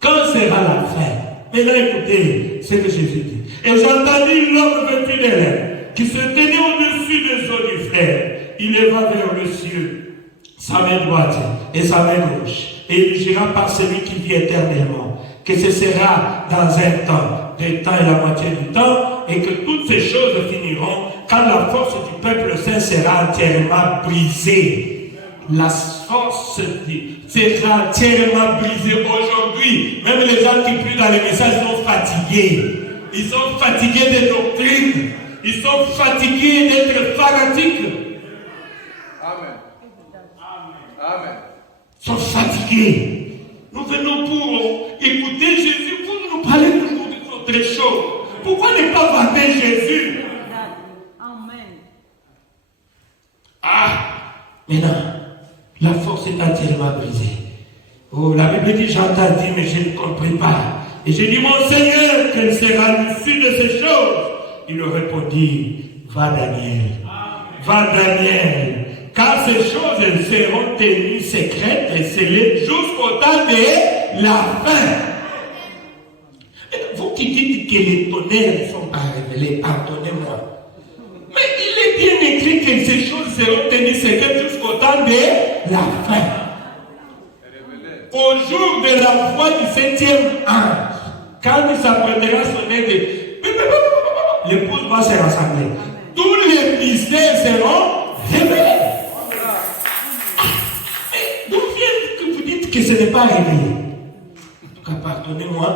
quand sera la fin? Maintenant écoutez ce que Jésus dit. Et j'entendis l'homme vêtu de lin, qui se tenait au-dessus des eaux du fleuve. Il leva vers le ciel sa main droite et sa main gauche, et il jura par celui qui vit éternellement, que ce sera dans un temps, des temps et la moitié du temps, et que toutes ces choses finiront quand la force du peuple saint sera entièrement brisée. La force sera entièrement brisée aujourd'hui. Même les gens qui prient dans les messages sont fatigués. Ils sont fatigués des doctrines. Ils sont fatigués d'être fanatiques. Amen. Ils sont fatigués. Nous venons pour écouter Jésus, pour nous parler toujours d'autres choses. Pourquoi ne pas vanter Jésus? Amen. Maintenant, la force est entièrement brisée. Oh, la Bible dit, j'ai entendu, mais je ne compris pas. Et j'ai dit, mon Seigneur, quelle sera l'issue de ces choses? Il répondit, va Daniel. Va Daniel. Car ces choses, elles seront tenues secrètes et scellées jusqu'au temps de la fin. Vous qui dites que les tonnerres ne sont pas révélés, pardonnez-moi. Mais il est bien écrit que ces choses seront tenues secrètes jusqu'au temps de la fin. Au jour de la voix du 7e ange, quand il s'apprêtera à sonner l'épouse va se rassembler. Tous les mystères seront révélés. D'où vient que vous dites que ce n'est pas révélé? En tout cas, pardonnez-moi.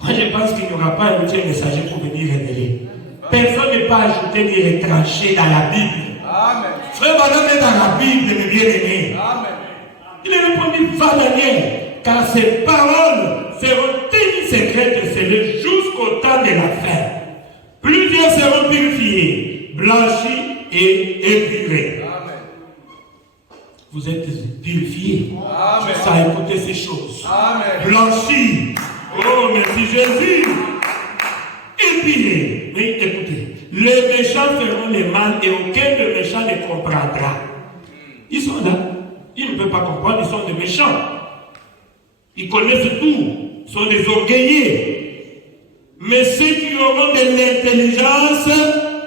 Moi, je pense qu'il n'y aura pas un autre messager pour venir révéler. Personne n'est pas ajouté ni retranché dans la Bible. Amen. Frère Madame est dans la Bible, mes bien-aimés. Amen. Il a répondu, va Daniel, car ces paroles seront tenues secrètes et scellées jusqu'au temps de la fin. Plusieurs seront purifiés, blanchis et épurés. Amen. Vous êtes purifiés. Amen. Juste à écouter ces choses. Amen. Blanchis. Oh, merci Jésus. Épurés. Mais écoutez, les méchants feront le mal et aucun de méchants ne comprendra. Ils sont là. Ils ne peuvent pas comprendre, ils sont des méchants. Ils connaissent tout. sont des orgueilleux. Mais ceux qui auront de l'intelligence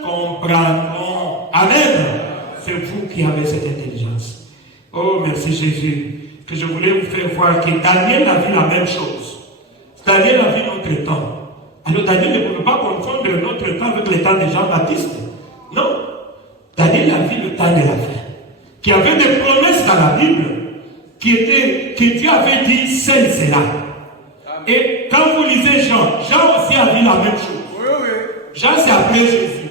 comprendront. Amen. C'est vous qui avez cette intelligence. Oh, merci Jésus. Que je voulais vous faire voir que Daniel a vu la même chose. Daniel a vu notre temps. Alors Daniel ne pouvait pas confondre notre temps avec le temps de Jean-Baptiste. Non. Daniel a vu le temps de la fin. Qui avait des promesses dans la Bible. Que Dieu avait dit celle-là. Et quand vous lisez Jean, Jean aussi a vu la même chose. Oui, oui. Jean s'est appelé Jésus.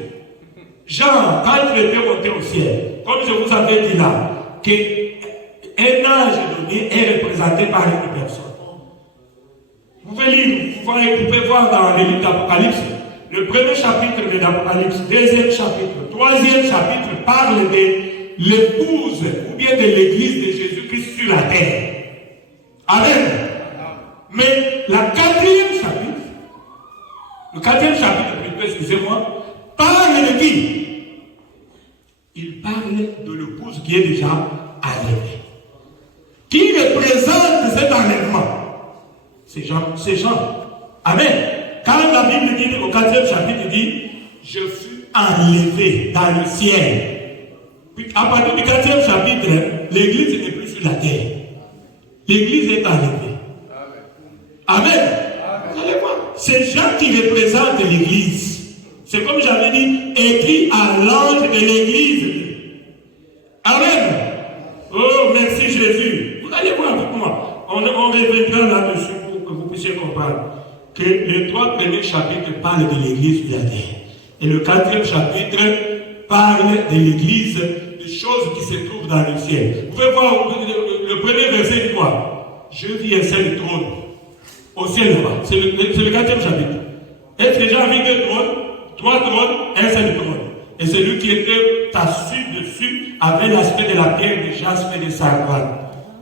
Jean, quand il était monté au ciel, comme je vous avais dit là, qu'un âge donné est représenté par une personne. Vous pouvez lire, vous pouvez voir dans le livre d'Apocalypse, le premier chapitre de l'Apocalypse, deuxième chapitre, troisième chapitre parle de l'épouse ou bien de l'église de Jésus-Christ sur la terre. Amen. Mais le quatrième chapitre, plutôt, excusez-moi, parle de qui? Il parle de l'épouse qui est déjà enlevée. Qui représente cet enlèvement? C'est Jean. Amen. Quand la Bible dit au 4e chapitre, il dit, je fus enlevé dans le ciel. Puis à partir du 4e chapitre, l'église n'est plus sur la terre. L'église est enlevée. Amen. Vous allez voir. C'est Jean qui représente l'église. C'est comme j'avais dit, écrit à l'ange de l'église. Amen. Oh, merci Jésus. Vous allez voir avec moi. On reviendra là-dessus pour que vous puissiez comprendre que les 3 premiers chapitres parlent de l'église de la terre. Et le 4e chapitre parle de l'église, des choses qui se trouvent dans le ciel. Vous pouvez voir le premier verset dit quoi? Je vis un seul trône. Au ciel là-bas. C'est le 4e chapitre. Est-ce que j'ai envie de trône? 3 trônes, un seul trône. Et celui qui était assis dessus avait l'aspect de la pierre de jaspe et de sardoine.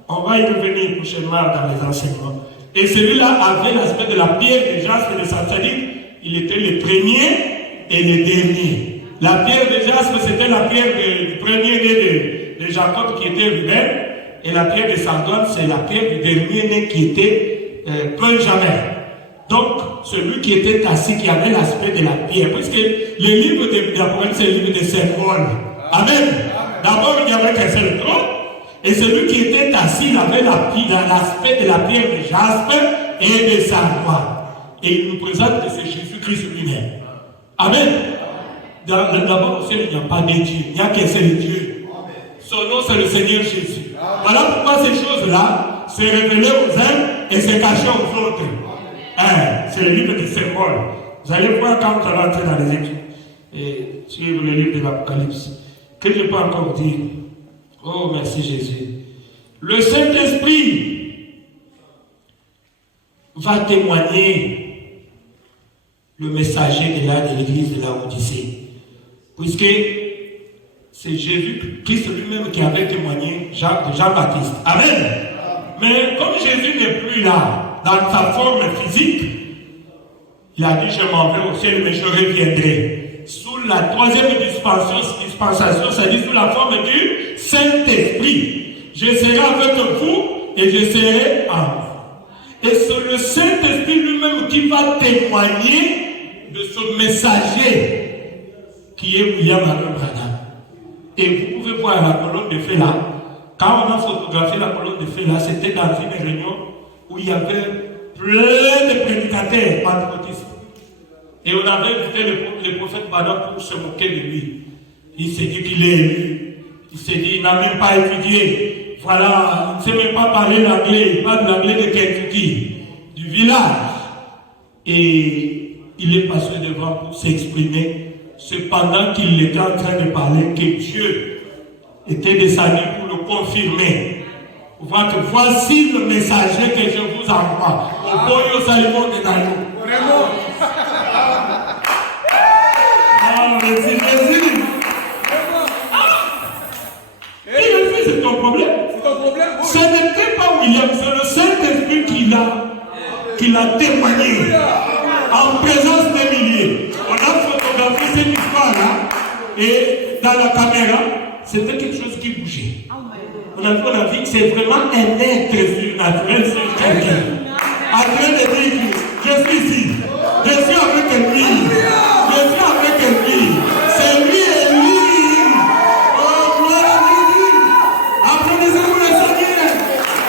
On va y revenir prochainement dans les enseignements. Et celui-là avait l'aspect de la pierre de jaspe et de sardoine. C'est-à-dire, il était le premier et le dernier. La pierre de jaspe, c'était la pierre du premier né de Jacob qui était Ruben. Et la pierre de sardoine, c'est la pierre du dernier né qui était Benjamin. Donc, celui qui était assis, qui avait l'aspect de la pierre. Puisque le livre d'Apocalypse, c'est le livre des symboles. Amen. D'abord, il n'y avait qu'un seul trône. Et celui qui était assis, il avait l'aspect de la pierre de jaspe et de sardoine. Et il nous présente que c'est Jésus-Christ lui-même. Amen. D'abord, au ciel, il n'y a pas de Dieu. Il n'y a qu'un seul Dieu. Son nom, c'est le Seigneur Jésus. Voilà pourquoi ces choses-là se révélaient aux uns et se cachaient aux autres. C'est le livre des symboles. Vous allez voir quand vous allez entrer dans les écrits et suivre le livre de l'Apocalypse. Que je peux encore dire? Oh, merci Jésus. Le Saint-Esprit va témoigner le messager de l'église de la Odyssée. Puisque c'est Jésus-Christ lui-même qui avait témoigné de Jean-Baptiste. Amen. Mais comme Jésus n'est plus là, dans sa forme physique, il a dit, je m'en vais au ciel, mais je reviendrai. Sous la 3e dispensation, c'est-à-dire sous la forme du Saint-Esprit. Je serai avec vous et je serai en vous. Et c'est le Saint-Esprit lui-même qui va témoigner de ce messager qui est William Allen Branham. Et vous pouvez voir la colonne de feu là. Quand on a photographié la colonne de feu là, c'était dans une réunion où il y avait plein de prédicateurs pentecôtistes. Et on avait invité le prophète Branham pour se moquer de lui. Il s'est dit qu'il est élu. Il s'est dit qu'il n'a même pas étudié. Voilà, il ne sait même pas parler l'anglais. Il parle l'anglais de Kentucky, du village. Et il est passé devant pour s'exprimer. Cependant qu'il était en train de parler, que Dieu était descendu pour le confirmer. Voici le messager que je vous envoie. Au Boyo Salomon de Naïo. Ah, merci Jésus. C'est ton problème. C'est ton problème. Ce n'était pas William, c'est le Saint-Esprit qui l'a témoigné en présence des milliers. On a photographié cette histoire-là et dans la caméra, c'était quelque chose qui bougeait. On a vu que c'est vraiment un être surnaturel sur quelqu'un. en train de dire que je suis ici. Je suis avec lui. Je suis avec lui. C'est lui et lui. Oh, gloire à Dieu. Applaudissez-vous le Seigneur.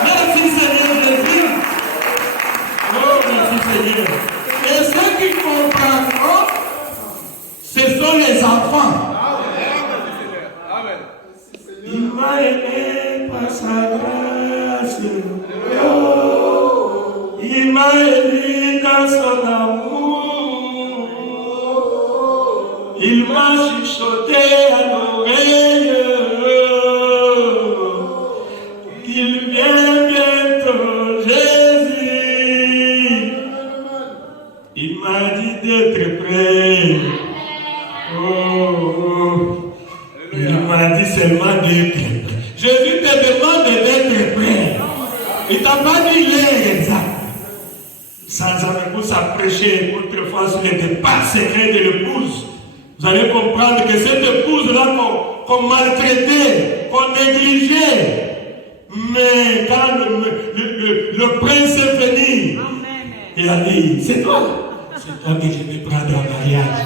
Merci Seigneur Jésus. Oh, merci Seigneur. Et ceux qui comprendront, ce sont les enfants. Amen. Il m'a aimé par sa grâce. Oh, il m'a aimé dans son amour. Il m'a chuchoté à l'oreille. Il vient bientôt, Jésus. Il m'a dit d'être prêt. Oh, il m'a dit seulement d'être prêt. Jésus te demande d'être prêt. Il t'a pas dit l'heure exacte. Sans jamais vous prêcher autrefois sur les départs secrets de l'épouse. Vous allez comprendre que cette épouse-là qu'on maltraitait, qu'on négligeait. Mais quand le prince est venu, il a dit, c'est toi que je vais prendre en mariage.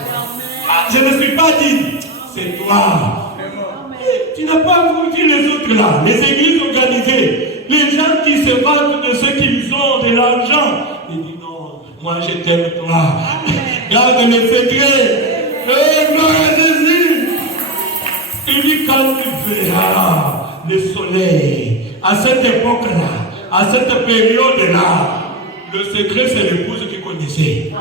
Je ne suis pas dit, c'est toi. Tu n'as pas vu les autres là, les églises organisées, les gens qui se battent de ceux qui ont de l'argent. Il dit non, moi je t'aime toi. Garde le secret. Gloire à Jésus. Il dit quand tu verras le soleil, à cette époque-là, à cette période-là, le secret c'est l'épouse qui connaissait.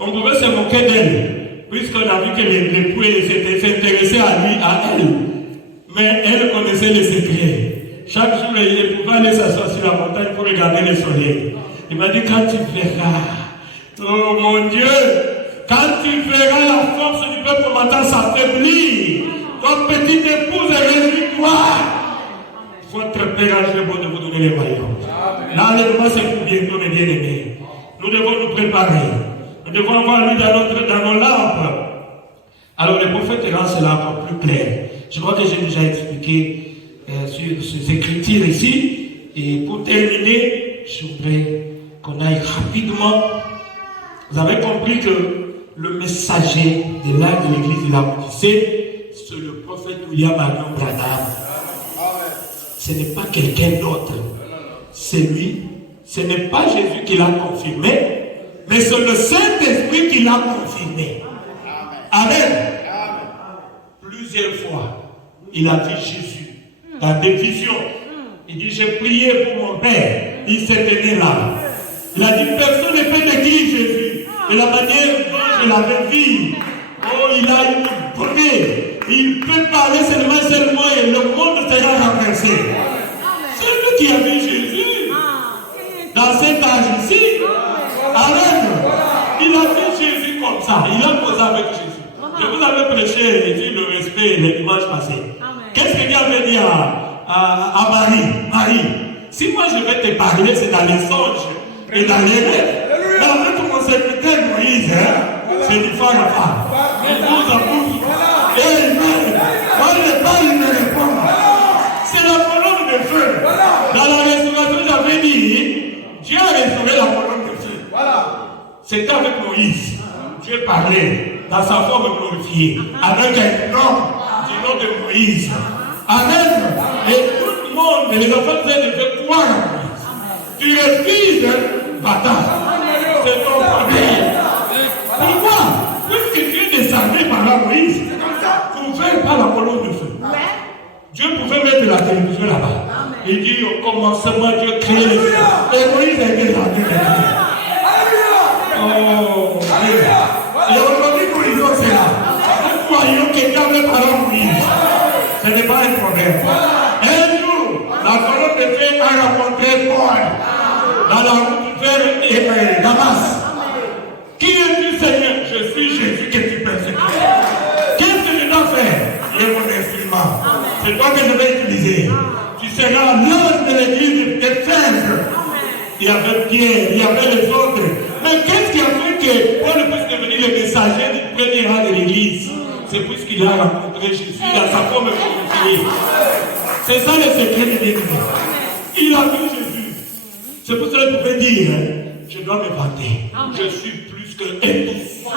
On pouvait se moquer d'elle, puisqu'on a vu que l'époux s'intéressait à lui, à elle. Mais elle connaissait les secrets. Chaque jour, elle pouvait aller s'asseoir sur la montagne pour regarder le soleil. Il m'a dit, quand tu verras, oh mon Dieu, quand tu verras la force du peuple commençant s'affaiblir, ton petite épouse, réjouis-toi. Votre Père a bon de vous donner les maillots. L'enlèvement, c'est pour bientôt, mes bien-aimés. Nous devons nous préparer. Nous devons avoir lui dans nos lampes. Alors, le prophète rend cela encore plus clair. Je crois que j'ai déjà expliqué sur ces écritures ici. Et pour terminer, je voudrais qu'on aille rapidement. Vous avez compris que le messager de l'âge de l'église de la Odyssée, c'est le prophète William Marion Branham. Ce n'est pas quelqu'un d'autre. C'est lui. Ce n'est pas Jésus qui l'a confirmé, mais c'est le Saint-Esprit qui l'a confirmé. Amen. Plusieurs fois, il a vu Jésus dans des visions. Il dit, j'ai prié pour mon Père. Il s'est tenu là. Il a dit, personne ne peut décrire Jésus. De la manière dont je l'avais vu. Oh, il a une beauté. Il peut parler seulement et le monde sera renversé. C'est lui qui a vu Jésus dans cet âge ici. Amen. Il a vu Jésus comme ça. Il a posé avec Jésus. Je vous avais prêché sur le respect le dimanche passé. Qu'est-ce que Dieu avait dit à Marie? Marie, si moi je vais te parler, c'est dans les songes et dans les rêves. Mais avec mon serviteur Moïse, c'est du phare à phare. Et bout à bout. Et il meurt. Moi je parle, il me répond. C'est la colonne de feu. Dans la restauration, j'avais dit, Dieu a restauré la colonne de feu. C'était avec Moïse. Dieu parlait dans sa forme glorifiée, avec un nom du nom de Moïse. Amen. Et tout le monde, les enfants devaient croire en Moïse. Tu refuses, bâtard. C'est ton problème. Pourquoi? Puisque Dieu descendait par la Moïse, pouvait par la colonne de feu. Dieu pouvait mettre la télévision là-bas. Il dit au commencement, Dieu crée les cieux. Et Moïse a été dans Dieu. Oh, et aujourd'hui, nous lisons cela. Nous croyons que Dieu avait parlé à Moïse. Ce n'est pas un problème. Un jour, la colonne de feu a rencontré Paul dans la route vers Damas. Qui es-tu, Seigneur? Je suis Jésus que tu persécutes. Qu'est-ce que je dois faire? Il est mon instrument. C'est toi que je vais utiliser. Tu seras l'ange de l'église d'Éphèse. Il y avait Pierre, il y avait les autres. Mais qu'est-ce qui a fait que Paul puisse devenir le messager du premier rang de l'église? C'est puisqu'il a rencontré Jésus dans sa forme glorifiée. C'est ça le secret de l'église. Il a vu Jésus. C'est pour cela qu'il pouvait dire, je dois me vanter. Amen. Je suis plus qu'un tous.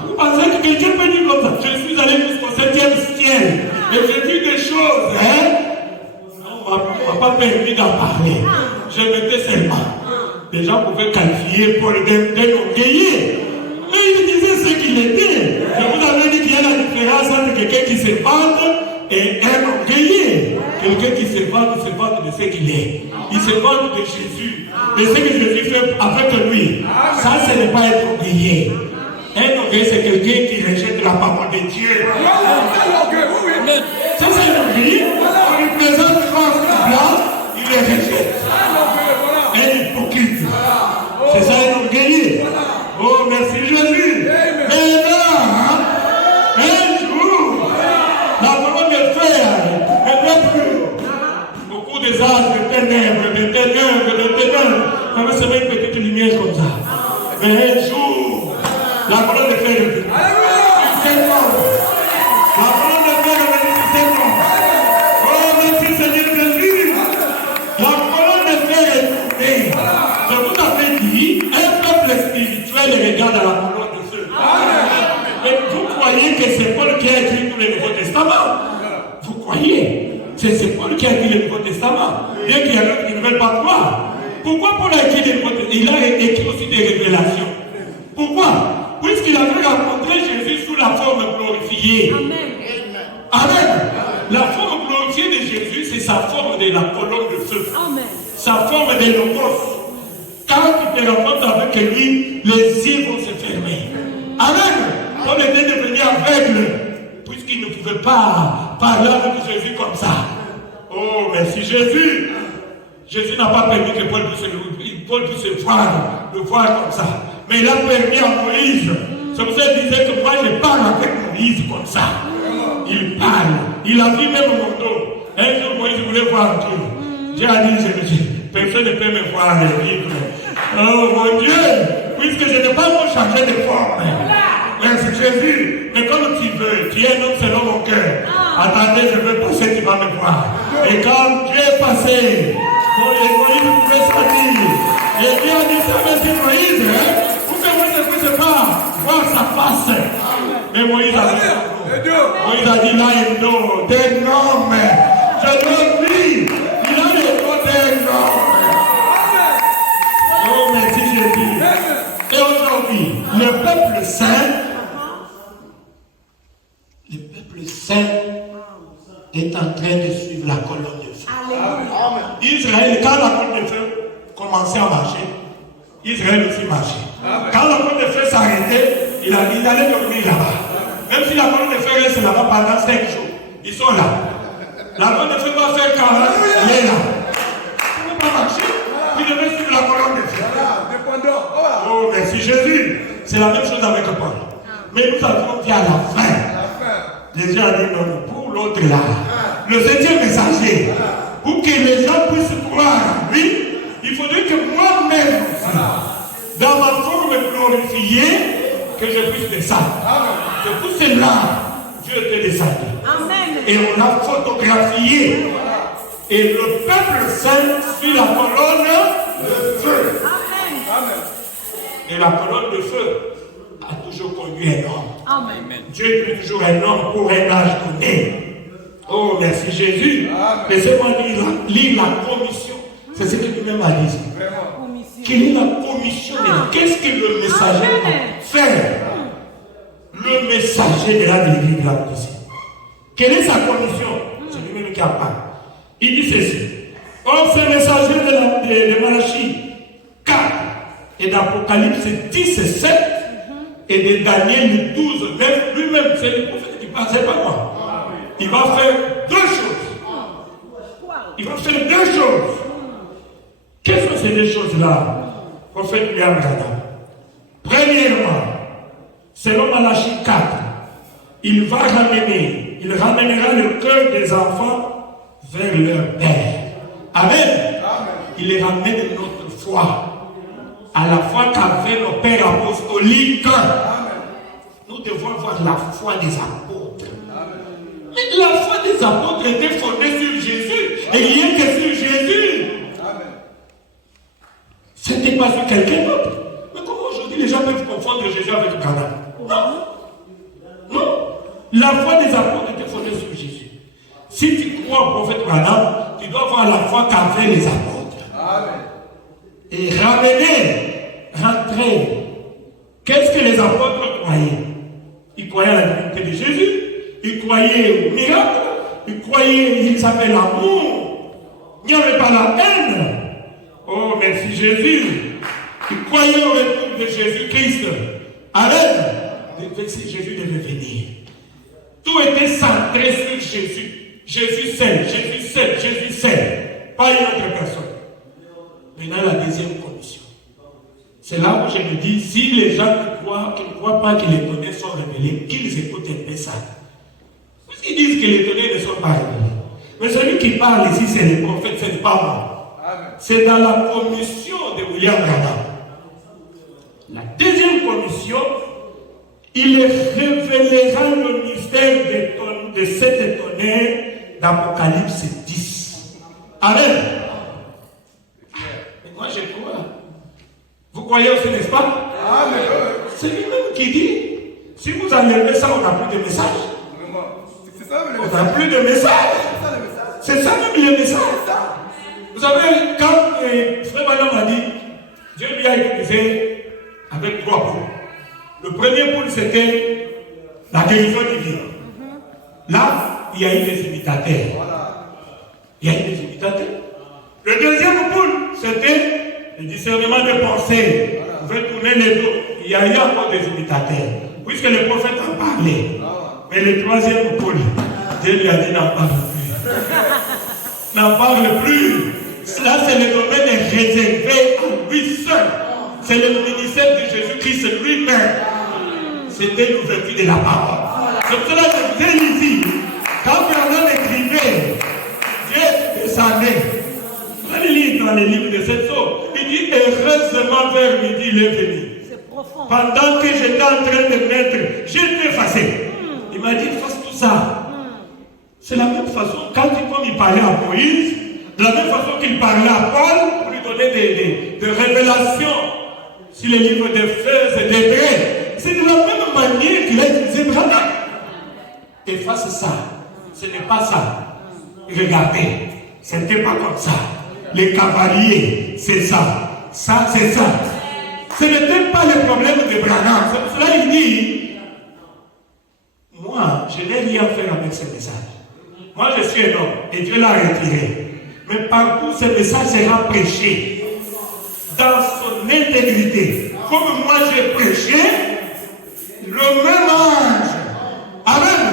Vous pensez que quelqu'un peut dire comme ça? Je suis allé jusqu'au 7e ciel. Et j'ai vu des choses, hein? On ne m'a pas permis d'en parler. Je mettais seulement. Les gens pouvaient qualifier Paul d'un orgueilleux. Mais il disait ce qu'il était. Je vous avais dit qu'il y a la différence entre quelqu'un qui se vante et un orgueilleux. Quelqu'un qui se vante de ce qu'il est. Il se vante de Jésus. De ce que Jésus fait avec lui. Ça, ce n'est pas être orgueilleux. Un orgueil, c'est quelqu'un qui rejette la parole de Dieu. Ça, c'est un orgueil. On lui présente un blanc, il le rejette. Un hypocrite. C'est ça un orgueil. Oh, merci Jésus. Mais là, un jour, la parole de fer ne peut plus. Au cours des âges de ténèbres, on va se mettre une petite lumière comme ça. Mais un jour, la parole de fer est venue. La parole de fer est venue. Oh, merci Seigneur Jésus. La parole de fer est venue. Je vous avais dit, un peuple spirituel regarde à la parole de feu. Mais vous croyez que c'est Paul qui a écrit tout le Nouveau Testament? Vous croyez? C'est Paul qui a écrit le Nouveau Testament. Bien qu'il y en a qui ne veulent pas croire. Pourquoi Paul a écrit le Nouveau Testament? Il a écrit aussi des révélations. Pourquoi? Puisqu'il avait rencontré Jésus sous la forme glorifiée. Amen. La forme glorifiée de Jésus, c'est sa forme de la colonne de feu. Amen. Sa forme de logos. Quand tu te rencontres avec lui, les yeux vont se fermer. Amen. Paul était devenu aveugle, puisqu'il ne pouvait pas parler avec Jésus comme ça. Oh, merci Jésus. Jésus n'a pas permis que Paul puisse le voir comme ça. Mais il a permis à Moïse. C'est pour ça qu'il disait que moi je parle avec Moïse comme ça. Il parle. Il a vu même mon dos. Un jour Moïse voulait voir Dieu. Dieu a dit, personne ne peut me voir les livres. Oh mon Dieu, puisque je n'ai pas changé de forme. Merci Jésus. Mais comme tu veux, tu es un homme selon mon cœur. Attendez, je veux passer, tu vas me voir. Et quand Dieu est passé, Moïse pouvait sortir. Et Dieu a dit ça, merci Moïse, pour que moi je ne puisse pas voir sa face. Mais Moïse a dit là, il nom d'un homme. Je dois lui. Il a le nom d'un homme. Oh, merci Jésus. Et aujourd'hui, le peuple saint est en train de suivre la colonne de feu. Israël, quand la colonne de feu commençait à marcher, Israël aussi marchait. Quand la colonne de feu s'arrêtait, il allait dormir là-bas. Même si la colonne de feu reste là-bas pendant 5 jours, ils sont là. La colonne de feu va faire 40, il est là. Il ne peut pas marcher, il devait suivre la colonne de feu. Oh, merci Jésus. C'est la même chose avec Paul. Mais nous avons dit à la fin. Jésus a dit non, pour l'autre là, le 7e messager, pour que les gens puissent croire en lui, il faudrait que moi-même, dans ma forme glorifiée, que je puisse descendre. C'est pour cela Dieu était descendu. Et on a photographié. Et le peuple saint suit la colonne de feu. Et la colonne de feu a toujours conduit un homme. Dieu est toujours un homme pour un âge donné. Oh, merci Jésus. Laissez-moi lire la commission. C'est ce que lui-même a dit. Quelle est la commission? Qu'est-ce que le messager a fait? Le messager de la délivrance de la commission. Quelle est sa commission? C'est lui-même qui en parle. Il dit ceci. Or, ce messager de Malachie 4 et d'Apocalypse 10 et 7 et de Daniel 12, 9, lui-même, c'est le prophète qui passe, c'est pas moi. Il va faire 2 choses. Il va faire 2 choses. Quelles sont ces 2 choses-là? Prophète William Branham. Premièrement, selon Malachie 4, il ramènera le cœur des enfants vers leur père. Amen. Il les ramène de notre foi. À la foi qu'avaient nos pères apostoliques. Nous devons avoir la foi des apôtres. Mais la foi des apôtres était fondée sur Jésus. Et rien que sur Jésus. C'était pas sur quelqu'un d'autre. Mais comment aujourd'hui les gens peuvent confondre Jésus avec Branham? Non. Non. La foi des apôtres était fondée sur Jésus. Si tu crois au prophète Branham, tu dois avoir la foi qu'avaient les apôtres. Amen. Et rentrer. Qu'est-ce que les apôtres croyaient? Ils croyaient à la divinité de Jésus. Ils croyaient au miracle. Ils croyaient, ils avaient l'amour. Il n'y avait pas la haine. Oh, merci Jésus. Ils croyaient au retour de Jésus-Christ. Amen. Jésus devait venir. Tout était centré sur Jésus. Jésus seul, Jésus seul, Jésus seul. Pas une autre personne. Maintenant, la deuxième condition. C'est là où je me dis, si les gens qui ne croient pas que les données sont révélées, qu'ils écoutent un peu ça. Parce qu'ils disent que les données ne sont pas révélées. Mais celui qui parle ici, c'est le prophète, ce n'est pas moi. C'est dans la commission de William Branham. La deuxième commission, il révélera le mystère de cet tonnerre d'Apocalypse 10. Amen. Et moi je crois. Vous croyez aussi, n'est-ce pas? Amen. C'est lui-même qui dit, si vous enlevez ça, on n'a plus de message. C'est ça le On message. n'a plus de message. C'est ça même le message. Vous savez, quand Frère Branham a dit, Dieu lui a utilisé avec 3 poules. Le premier poule, c'était la guérison divine. Là, il y a eu des imitateurs. Il y a eu des imitateurs. Le deuxième poule, c'était le discernement de pensée. Vous pouvez tourner les dos. Il y a eu encore des imitateurs. Puisque le prophète en parlait. Mais le troisième poule, Dieu lui a dit n'en parle plus. N'en parle plus. Cela, c'est le domaine réservé à lui seul. C'est le ministère de Jésus-Christ lui-même. C'était l'ouverture de la parole. C'est pour cela que je vous ai ici. Quand Branham écrivait, Dieu descendait. Vous allez lire dans les livres de cette sorte. Il dit, heureusement vers midi, il est venu. C'est profond. Pendant que j'étais en train de mettre, j'ai effacé. Il m'a dit, fasse tout ça. C'est la même façon, comme il parlait à Moïse, de la même façon qu'il parlait à Paul, pour lui donner des révélations sur les livres de Fès et d'Hébreux. C'est de la même manière qu'il a utilisé Branham. Efface ça. Ce n'est pas ça. Regardez, ce n'était pas comme ça. Les cavaliers, c'est ça. Ça, c'est ça. Ce n'était pas le problème de Branham. C'est pour cela qu'il dit, moi, je n'ai rien à faire avec ce message. Moi, je suis un homme et Dieu l'a retiré. Mais partout, ce message sera prêché dans son intégrité. Comme moi, j'ai prêché, le même ange. Amen.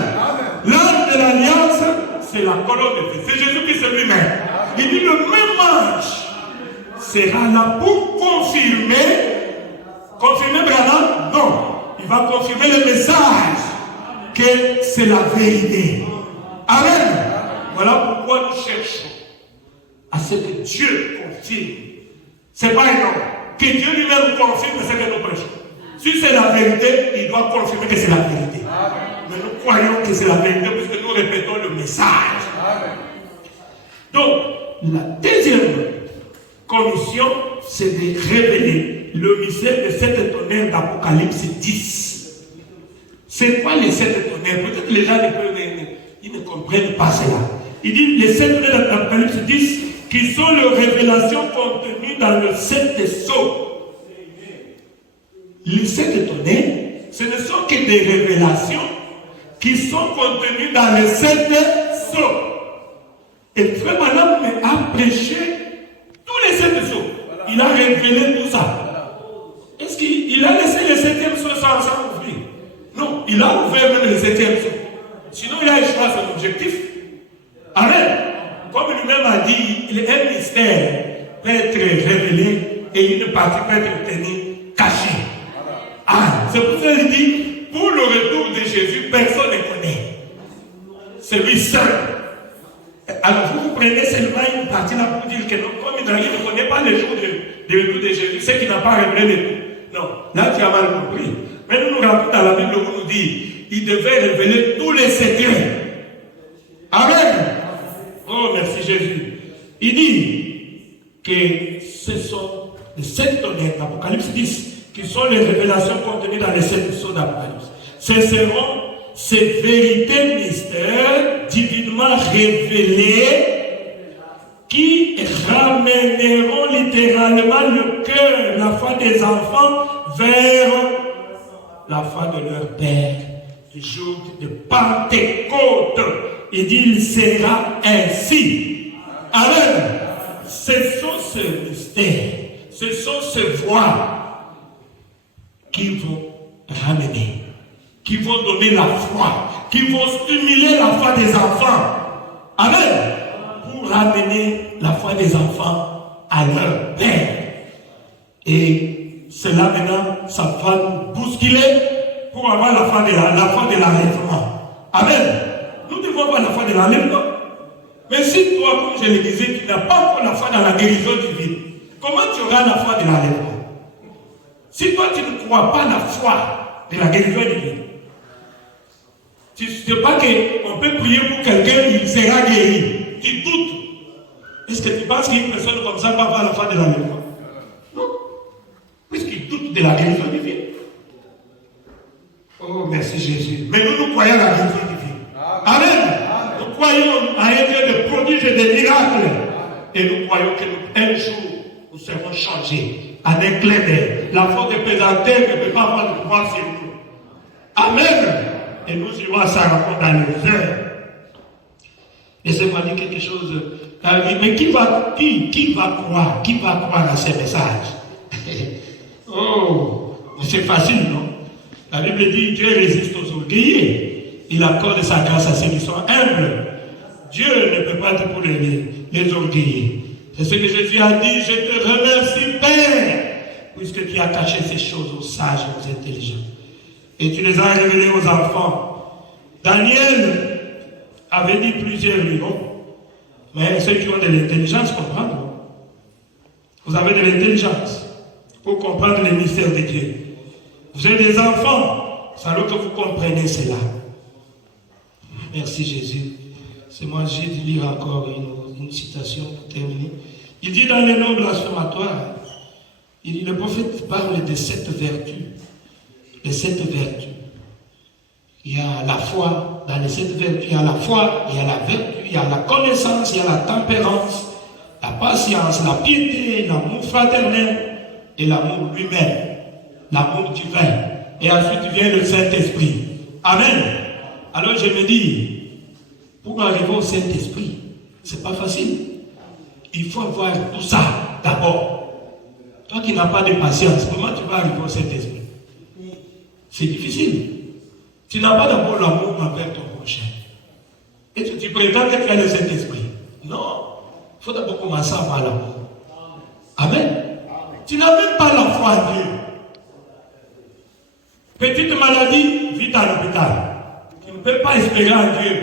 L'ange de l'alliance, c'est la colonne de feu. C'est Jésus-Christ lui-même. Il dit le même ange sera là pour confirmer. Confirmer Branham? Non. Il va confirmer le message que c'est la vérité. Amen. Voilà pourquoi nous cherchons à ce que Dieu confirme. C'est pas un homme. Que Dieu lui-même confirme ce que nous prêchons. Si c'est la vérité, il doit confirmer que c'est la vérité. Mais nous croyons que c'est la vérité puisque nous répétons le message. Donc, la deuxième commission, c'est de révéler le mystère de 7 tonnerres d'Apocalypse 10. C'est quoi les 7 tonnerres? Peut-être que les gens ils ne comprennent pas cela. Il dit les 7 tonnerres d'Apocalypse 10 qui sont les révélations contenues dans le 7 sceaux. Les 7 tonnerres, ce ne sont que des révélations qui sont contenues dans les 7 sceaux. Et Frère Branham a prêché tous les 7 sceaux. Il a révélé tout ça. Est-ce qu'il a laissé le 7e sceau sans ouvrir? Non, il a ouvert même le 7e sceau. Sinon, il a échoué à son objectif. Amen. Comme lui-même a dit, un mystère peut être révélé et une partie peut être tenue cachée. Ah, c'est pour ça qu'il dit, pour le retour de Jésus, personne ne connaît. C'est lui seul. Alors vous prenez seulement une partie là pour dire que non, comme il ne connaît pas le jour de retour de Jésus, c'est qu'il n'a pas révélé le tout. Non, là tu as mal compris. Mais nous rappelons dans la Bible où nous dit, il devait révéler tous les secrets. Amen. Oh, merci Jésus. Il dit que ce sont les 7 tonnerres d'Apocalypse 10, qui sont les révélations contenues dans les 7 sceaux d'Apocalypse. Ce seront ces vérités mystères divinement révélées qui ramèneront littéralement le cœur, la foi des enfants vers la foi de leur Père. Le jour de Pentecôte, il dit, il sera ainsi. Amen. Ce sont ces mystères, ce sont ces voies qui vont ramener, qui vont donner la foi, qui vont stimuler la foi des enfants. Amen. Pour ramener la foi des enfants à leur Père. Et cela maintenant, ça va nous bousculer pour avoir la foi de l'enlèvement. Amen. Nous devons avoir la foi de l'enlèvement. Mais si toi, comme je le disais, tu n'as pas encore la foi dans la guérison divine, comment tu auras la foi de l'enlèvement? Si toi, tu ne crois pas la foi de la guérison divine, tu ne sais pas qu'on peut prier pour quelqu'un, il sera guéri. Tu doutes. Est-ce que tu penses qu'une personne comme ça va avoir la foi de l'enlèvement? Non. Puisqu'il doute de la guérison divine. Oh, merci Jésus. Mais nous croyons à la guérison divine. Amen. Nous croyons à un Dieu de prodiges et de miracles. Et nous croyons qu'un jour, nous serons changés en un clin d'œil. La foi de pesanteur ne peut pas avoir de pouvoir sur nous. Amen. Et nous irons à sa rencontre dans les heures. Laissez-moi dire quelque chose. Mais qui va croire? Qui va croire à ces messages? Oh, c'est facile, non? La Bible dit, Dieu résiste aux orgueilleux. Il accorde sa grâce à ceux qui sont humbles. Dieu ne peut pas être pour les orgueilleux. C'est ce que Jésus a dit, je te remercie, Père, puisque tu as caché ces choses aux sages et aux intelligents. Et tu les as révélées aux enfants. Daniel avait dit plusieurs livres. Mais ceux qui ont de l'intelligence comprennent. Vous avez de l'intelligence pour comprendre les mystères de Dieu. Vous êtes des enfants, c'est alors que vous comprenez cela. Merci Jésus. C'est moi, j'ai dû lire encore une citation pour terminer. Il dit dans les noms blasphématoires, il dit, le prophète parle de 7 vertus. Les 7 vertus. Il y a la foi, dans les 7 vertus, il y a la foi, il y a la vertu, il y a la connaissance, il y a la tempérance, la patience, la piété, l'amour fraternel et l'amour lui-même, l'amour divin. Et ensuite vient le Saint-Esprit. Amen. Alors je me dis, pour arriver au Saint-Esprit, c'est pas facile. Il faut avoir tout ça d'abord. Toi qui n'as pas de patience, comment tu vas arriver au Saint-Esprit? C'est difficile. Tu n'as pas d'abord l'amour envers ton prochain. Et tu prétends que tu as le Saint-Esprit. Non. Il faut d'abord commencer à avoir l'amour. Amen. Tu n'as même pas la foi en Dieu. Petite maladie, vite à l'hôpital. Tu ne peux pas espérer en Dieu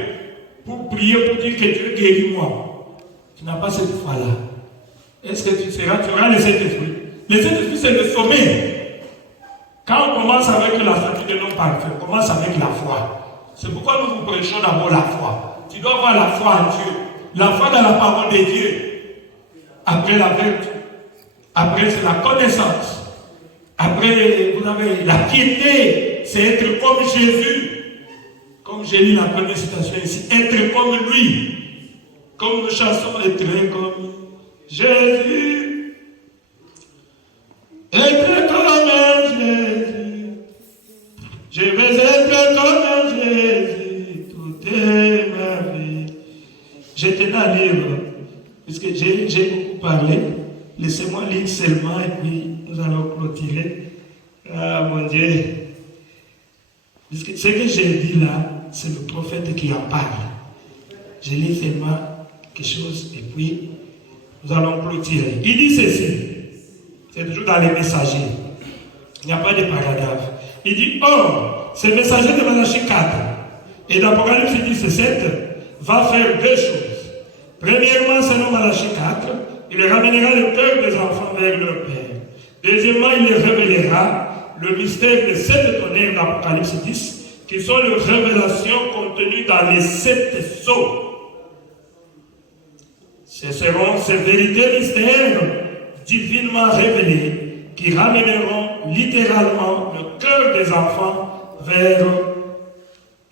pour prier, pour dire que Dieu guérit-moi. Tu n'as pas cette foi-là. Est-ce que tu auras le Saint-Esprit? Le Saint-Esprit, c'est le sommet. Quand on commence avec la statue de l'homme parfait, on commence avec la foi. C'est pourquoi nous vous prêchons d'abord la foi. Tu dois avoir la foi en Dieu. La foi dans la parole de Dieu. Après la vertu. Après, c'est la connaissance. Après, vous avez la piété. C'est être comme Jésus. Comme j'ai lu la première citation ici. Être comme lui. Comme nous chansons, être comme Jésus. Être comme Jésus. Je vais être comme Jésus toute ma vie. Je tenais à lire, puisque j'ai beaucoup parlé. Laissez-moi lire seulement et puis nous allons clôturer. Ah mon Dieu. Puisque ce que j'ai dit là, c'est le prophète qui en parle. Je lis seulement quelque chose et puis nous allons clôturer. Il dit ceci. C'est toujours dans les messagers. Il n'y a pas de paragraphe. Il dit, or, ce messager de Malachie 4 et d'Apocalypse 17 va faire 2 choses. Premièrement, selon Malachie 4, il ramènera le cœur des enfants vers leur Père. Deuxièmement, il les révélera le mystère des 7 tonnerres d'Apocalypse 10, qui sont les révélations contenues dans les 7 sceaux. Ce seront ces vérités mystères divinement révélés qui ramèneront littéralement le cœur des enfants vers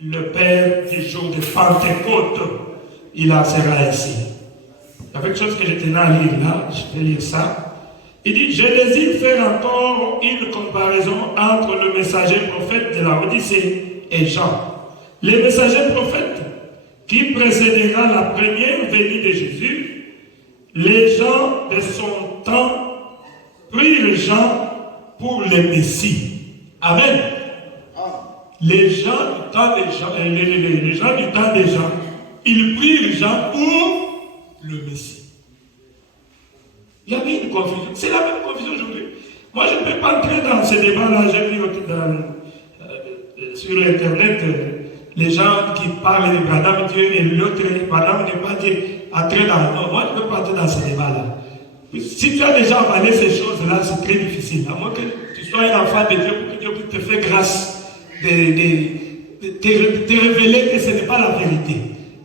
le Père du jour de Pentecôte. Il en sera ainsi. Il y a quelque chose que je tenais à lire là, je vais lire ça. Il dit, je désire faire encore une comparaison entre le messager prophète de la Odyssée et Jean. Le messager prophète qui précédera la première venue de Jésus, les gens de son temps prirent Jean pour le Messie. Amen. Les gens du temps des gens, les gens du temps des gens, ils prirent Jean pour le Messie. Il y avait une confusion. C'est la même confusion aujourd'hui. Moi, je ne peux pas entrer dans ce débat-là. J'ai vu sur Internet les gens qui parlent de Branham Dieu et l'autre, Branham n'est pas Dieu. Entrer dans. Non, moi, je ne peux pas entrer dans ce débat-là. Si tu as déjà avalé ces choses-là, c'est très difficile. À moins que tu sois un enfant de Dieu pour que Dieu te fasse grâce de te révéler que ce n'est pas la vérité.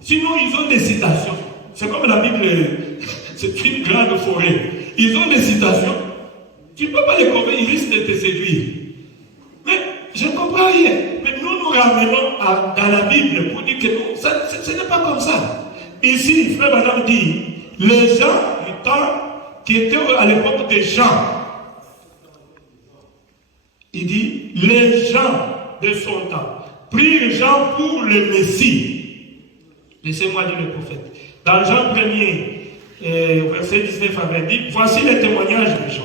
Sinon, ils ont des citations. C'est comme la Bible, c'est une grande forêt. Ils ont des citations. Tu ne peux pas les convaincre, ils risquent de te séduire. Mais je ne comprends rien. Mais nous ramenons dans la Bible pour dire que non, ce n'est pas comme ça. Ici, frère Madame dit, les gens du temps qui étaient à l'époque des gens, il dit, les gens de son temps prirent Jean pour le Messie. Laissez-moi dire le prophète. Dans Jean 1er, verset 19 à 20, dit, voici les témoignages de Jean.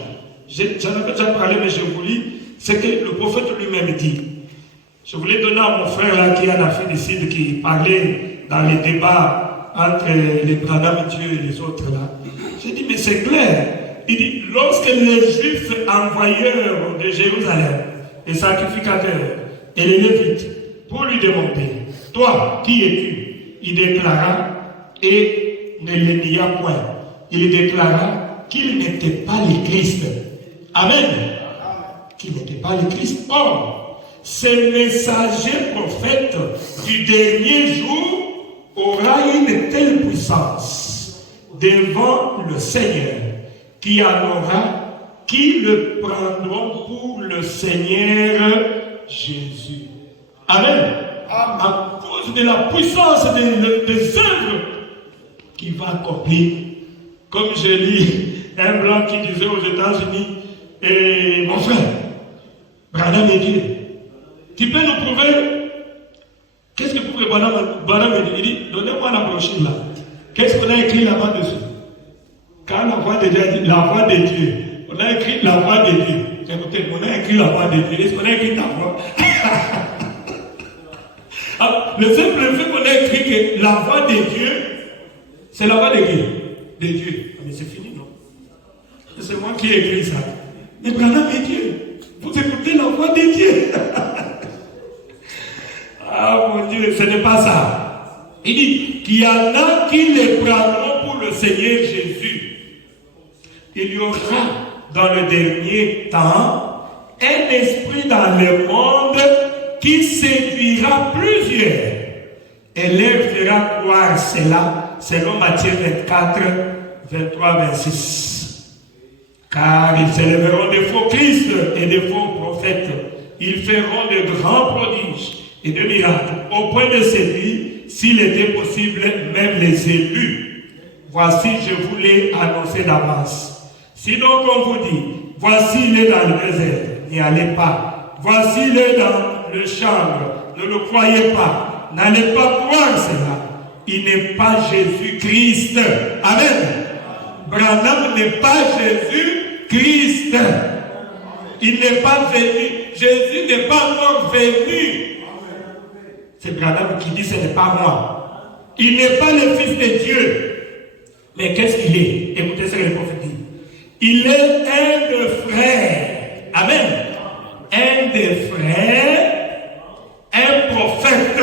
J'en avais déjà parlé, mais je vous lis ce que le prophète lui-même dit. Je voulais donner à mon frère là, qui est en Afrique du Sud, qui parlait dans les débats entre les Branham Dieu et les autres là. J'ai dit, mais c'est clair. Il dit, lorsque les Juifs envoyeurs de Jérusalem, les sacrificateurs et les Lévites, pour lui demander, toi, qui es-tu? Il déclara, et ne le nia point, il déclara qu'il n'était pas le Christ. Amen. Qu'il n'était pas le Christ. Or, ce messager prophète du dernier jour aura une telle puissance devant le Seigneur qu'il y en aura qui le prendront pour le Seigneur Jésus. Amen. À cause de la puissance des œuvres qu'il va accomplir. Comme je lis un blanc qui disait aux États-Unis, et mon frère, Branham est Dieu. Tu peux nous prouver? Qu'est-ce que prouve Branham est Dieu? Il dit, donnez-moi la brochure là. Qu'est-ce qu'on a écrit là-bas dessus? Quand la voix de Dieu dit la voix de Dieu, on a écrit la voix de Dieu. Écoutez, on a écrit la voix de Dieu. Est-ce qu'on a écrit ta voix? Alors, le simple fait qu'on a écrit que la voix de Dieu, c'est la voix de Dieu. De Dieu. Mais c'est fini, non? C'est moi qui ai écrit ça. Mais Branham est Dieu. Vous écoutez la voix de Dieu. Ah mon Dieu, ce n'est pas ça. Il dit qu'il y en a qui les prendront pour le Seigneur Jésus. Il y aura dans le dernier temps un esprit dans le monde qui séduira plusieurs et leur fera croire cela selon Matthieu 24, 23, 26. Car ils s'élèveront de faux Christ et de faux prophètes. Ils feront de grands prodiges et de miracles au point de séduire, s'il était possible, même les élus. Voici, je vous l'ai annoncé d'avance. Si donc on vous dit, voici il est dans le désert, n'y allez pas. Voici il est dans le chambre, ne le croyez pas. N'allez pas croire cela. Il n'est pas Jésus-Christ. Amen. Branham n'est pas Jésus-Christ. Il n'est pas venu. Jésus n'est pas encore venu. C'est Branham qui dit ce n'est pas moi. Il n'est pas le Fils de Dieu. Mais qu'est-ce qu'il est? Écoutez ce que le prophète dit. Il est un des frères. Amen. Un des frères, un prophète,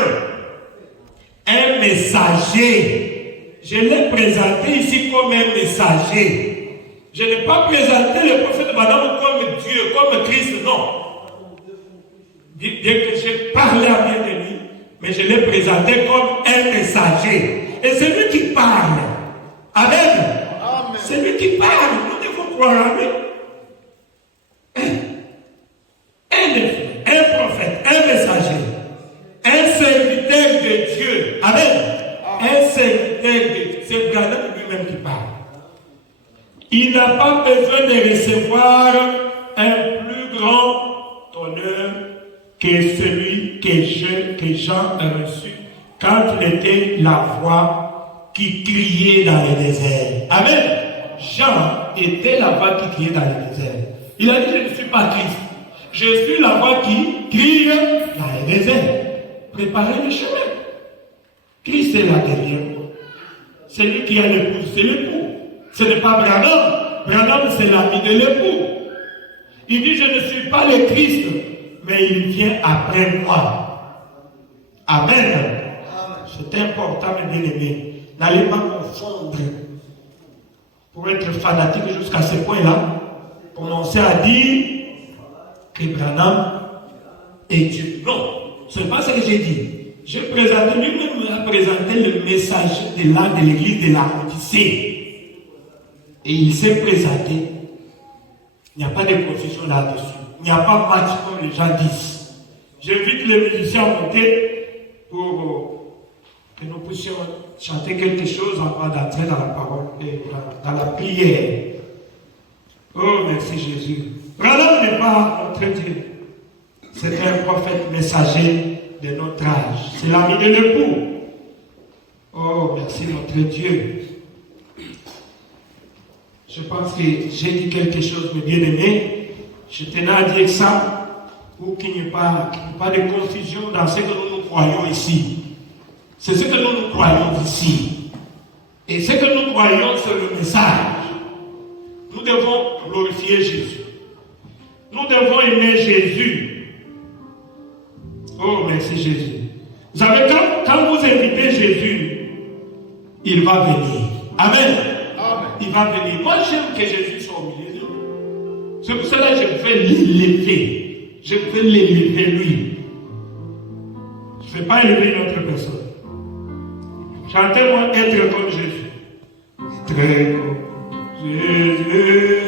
un messager. Je l'ai présenté ici comme un messager. Je n'ai pas présenté le prophète Branham comme Dieu, comme Christ, non. Bien que j'ai parlé à bien de lui, mais je l'ai présenté comme un messager. Et c'est lui qui parle. Amen. C'est lui qui parle. Nous devons croire en lui. Un prophète, un messager, un serviteur de Dieu. Amen. Un serviteur de Dieu. C'est Branham lui-même qui parle. Il n'a pas besoin de recevoir un plus grand honneur que celui que Jean a reçu quand il était la voix qui criait dans le désert. Amen. Jean était la voix qui criait dans le désert. Il a dit, je ne suis pas Christ. Je suis la voix qui crie dans le désert. Préparez le chemin. Christ est là derrière moi. C'est lui qui a l'épouse, c'est l'époux. Ce n'est pas Branham. Branham, c'est l'ami de l'époux. Il dit, je ne suis pas le Christ, mais il vient après moi. Amen. C'est important, mes bien-aimés. N'allez pas confondre. Pour être fanatique jusqu'à ce point-là, commencer à dire que Branham est Dieu. Non, ce n'est pas ce que j'ai dit. J'ai présenté, lui-même a présenté le message de l'église de la Odyssée. Et il s'est présenté. Il n'y a pas de confusion là-dessus. Il n'y a pas de match comme les gens disent. J'invite les musiciens à monter pour que nous puissions chanter quelque chose avant d'entrer dans la parole et dans la prière. Oh, merci Jésus. Branham n'est pas notre Dieu. C'est un prophète messager de notre âge. C'est l'ami de l'époux. Oh, merci notre Dieu. Je pense que j'ai dit quelque chose, mes bien-aimés. Je tenais à dire ça pour qu'il n'y ait pas de confusion dans ce que nous croyons ici. C'est ce que nous croyons ici. Et ce que nous croyons, c'est le message. Nous devons glorifier Jésus. Nous devons aimer Jésus. Oh, merci Jésus. Vous savez, quand vous invitez Jésus, il va venir. Amen. Il va venir. Moi, j'aime que Jésus soit au milieu de nous. C'est pour cela que je vais l'élever. Je vais l'élever lui. Je ne vais pas élever une autre personne. Chantez-moi être comme Jésus. Être comme Jésus.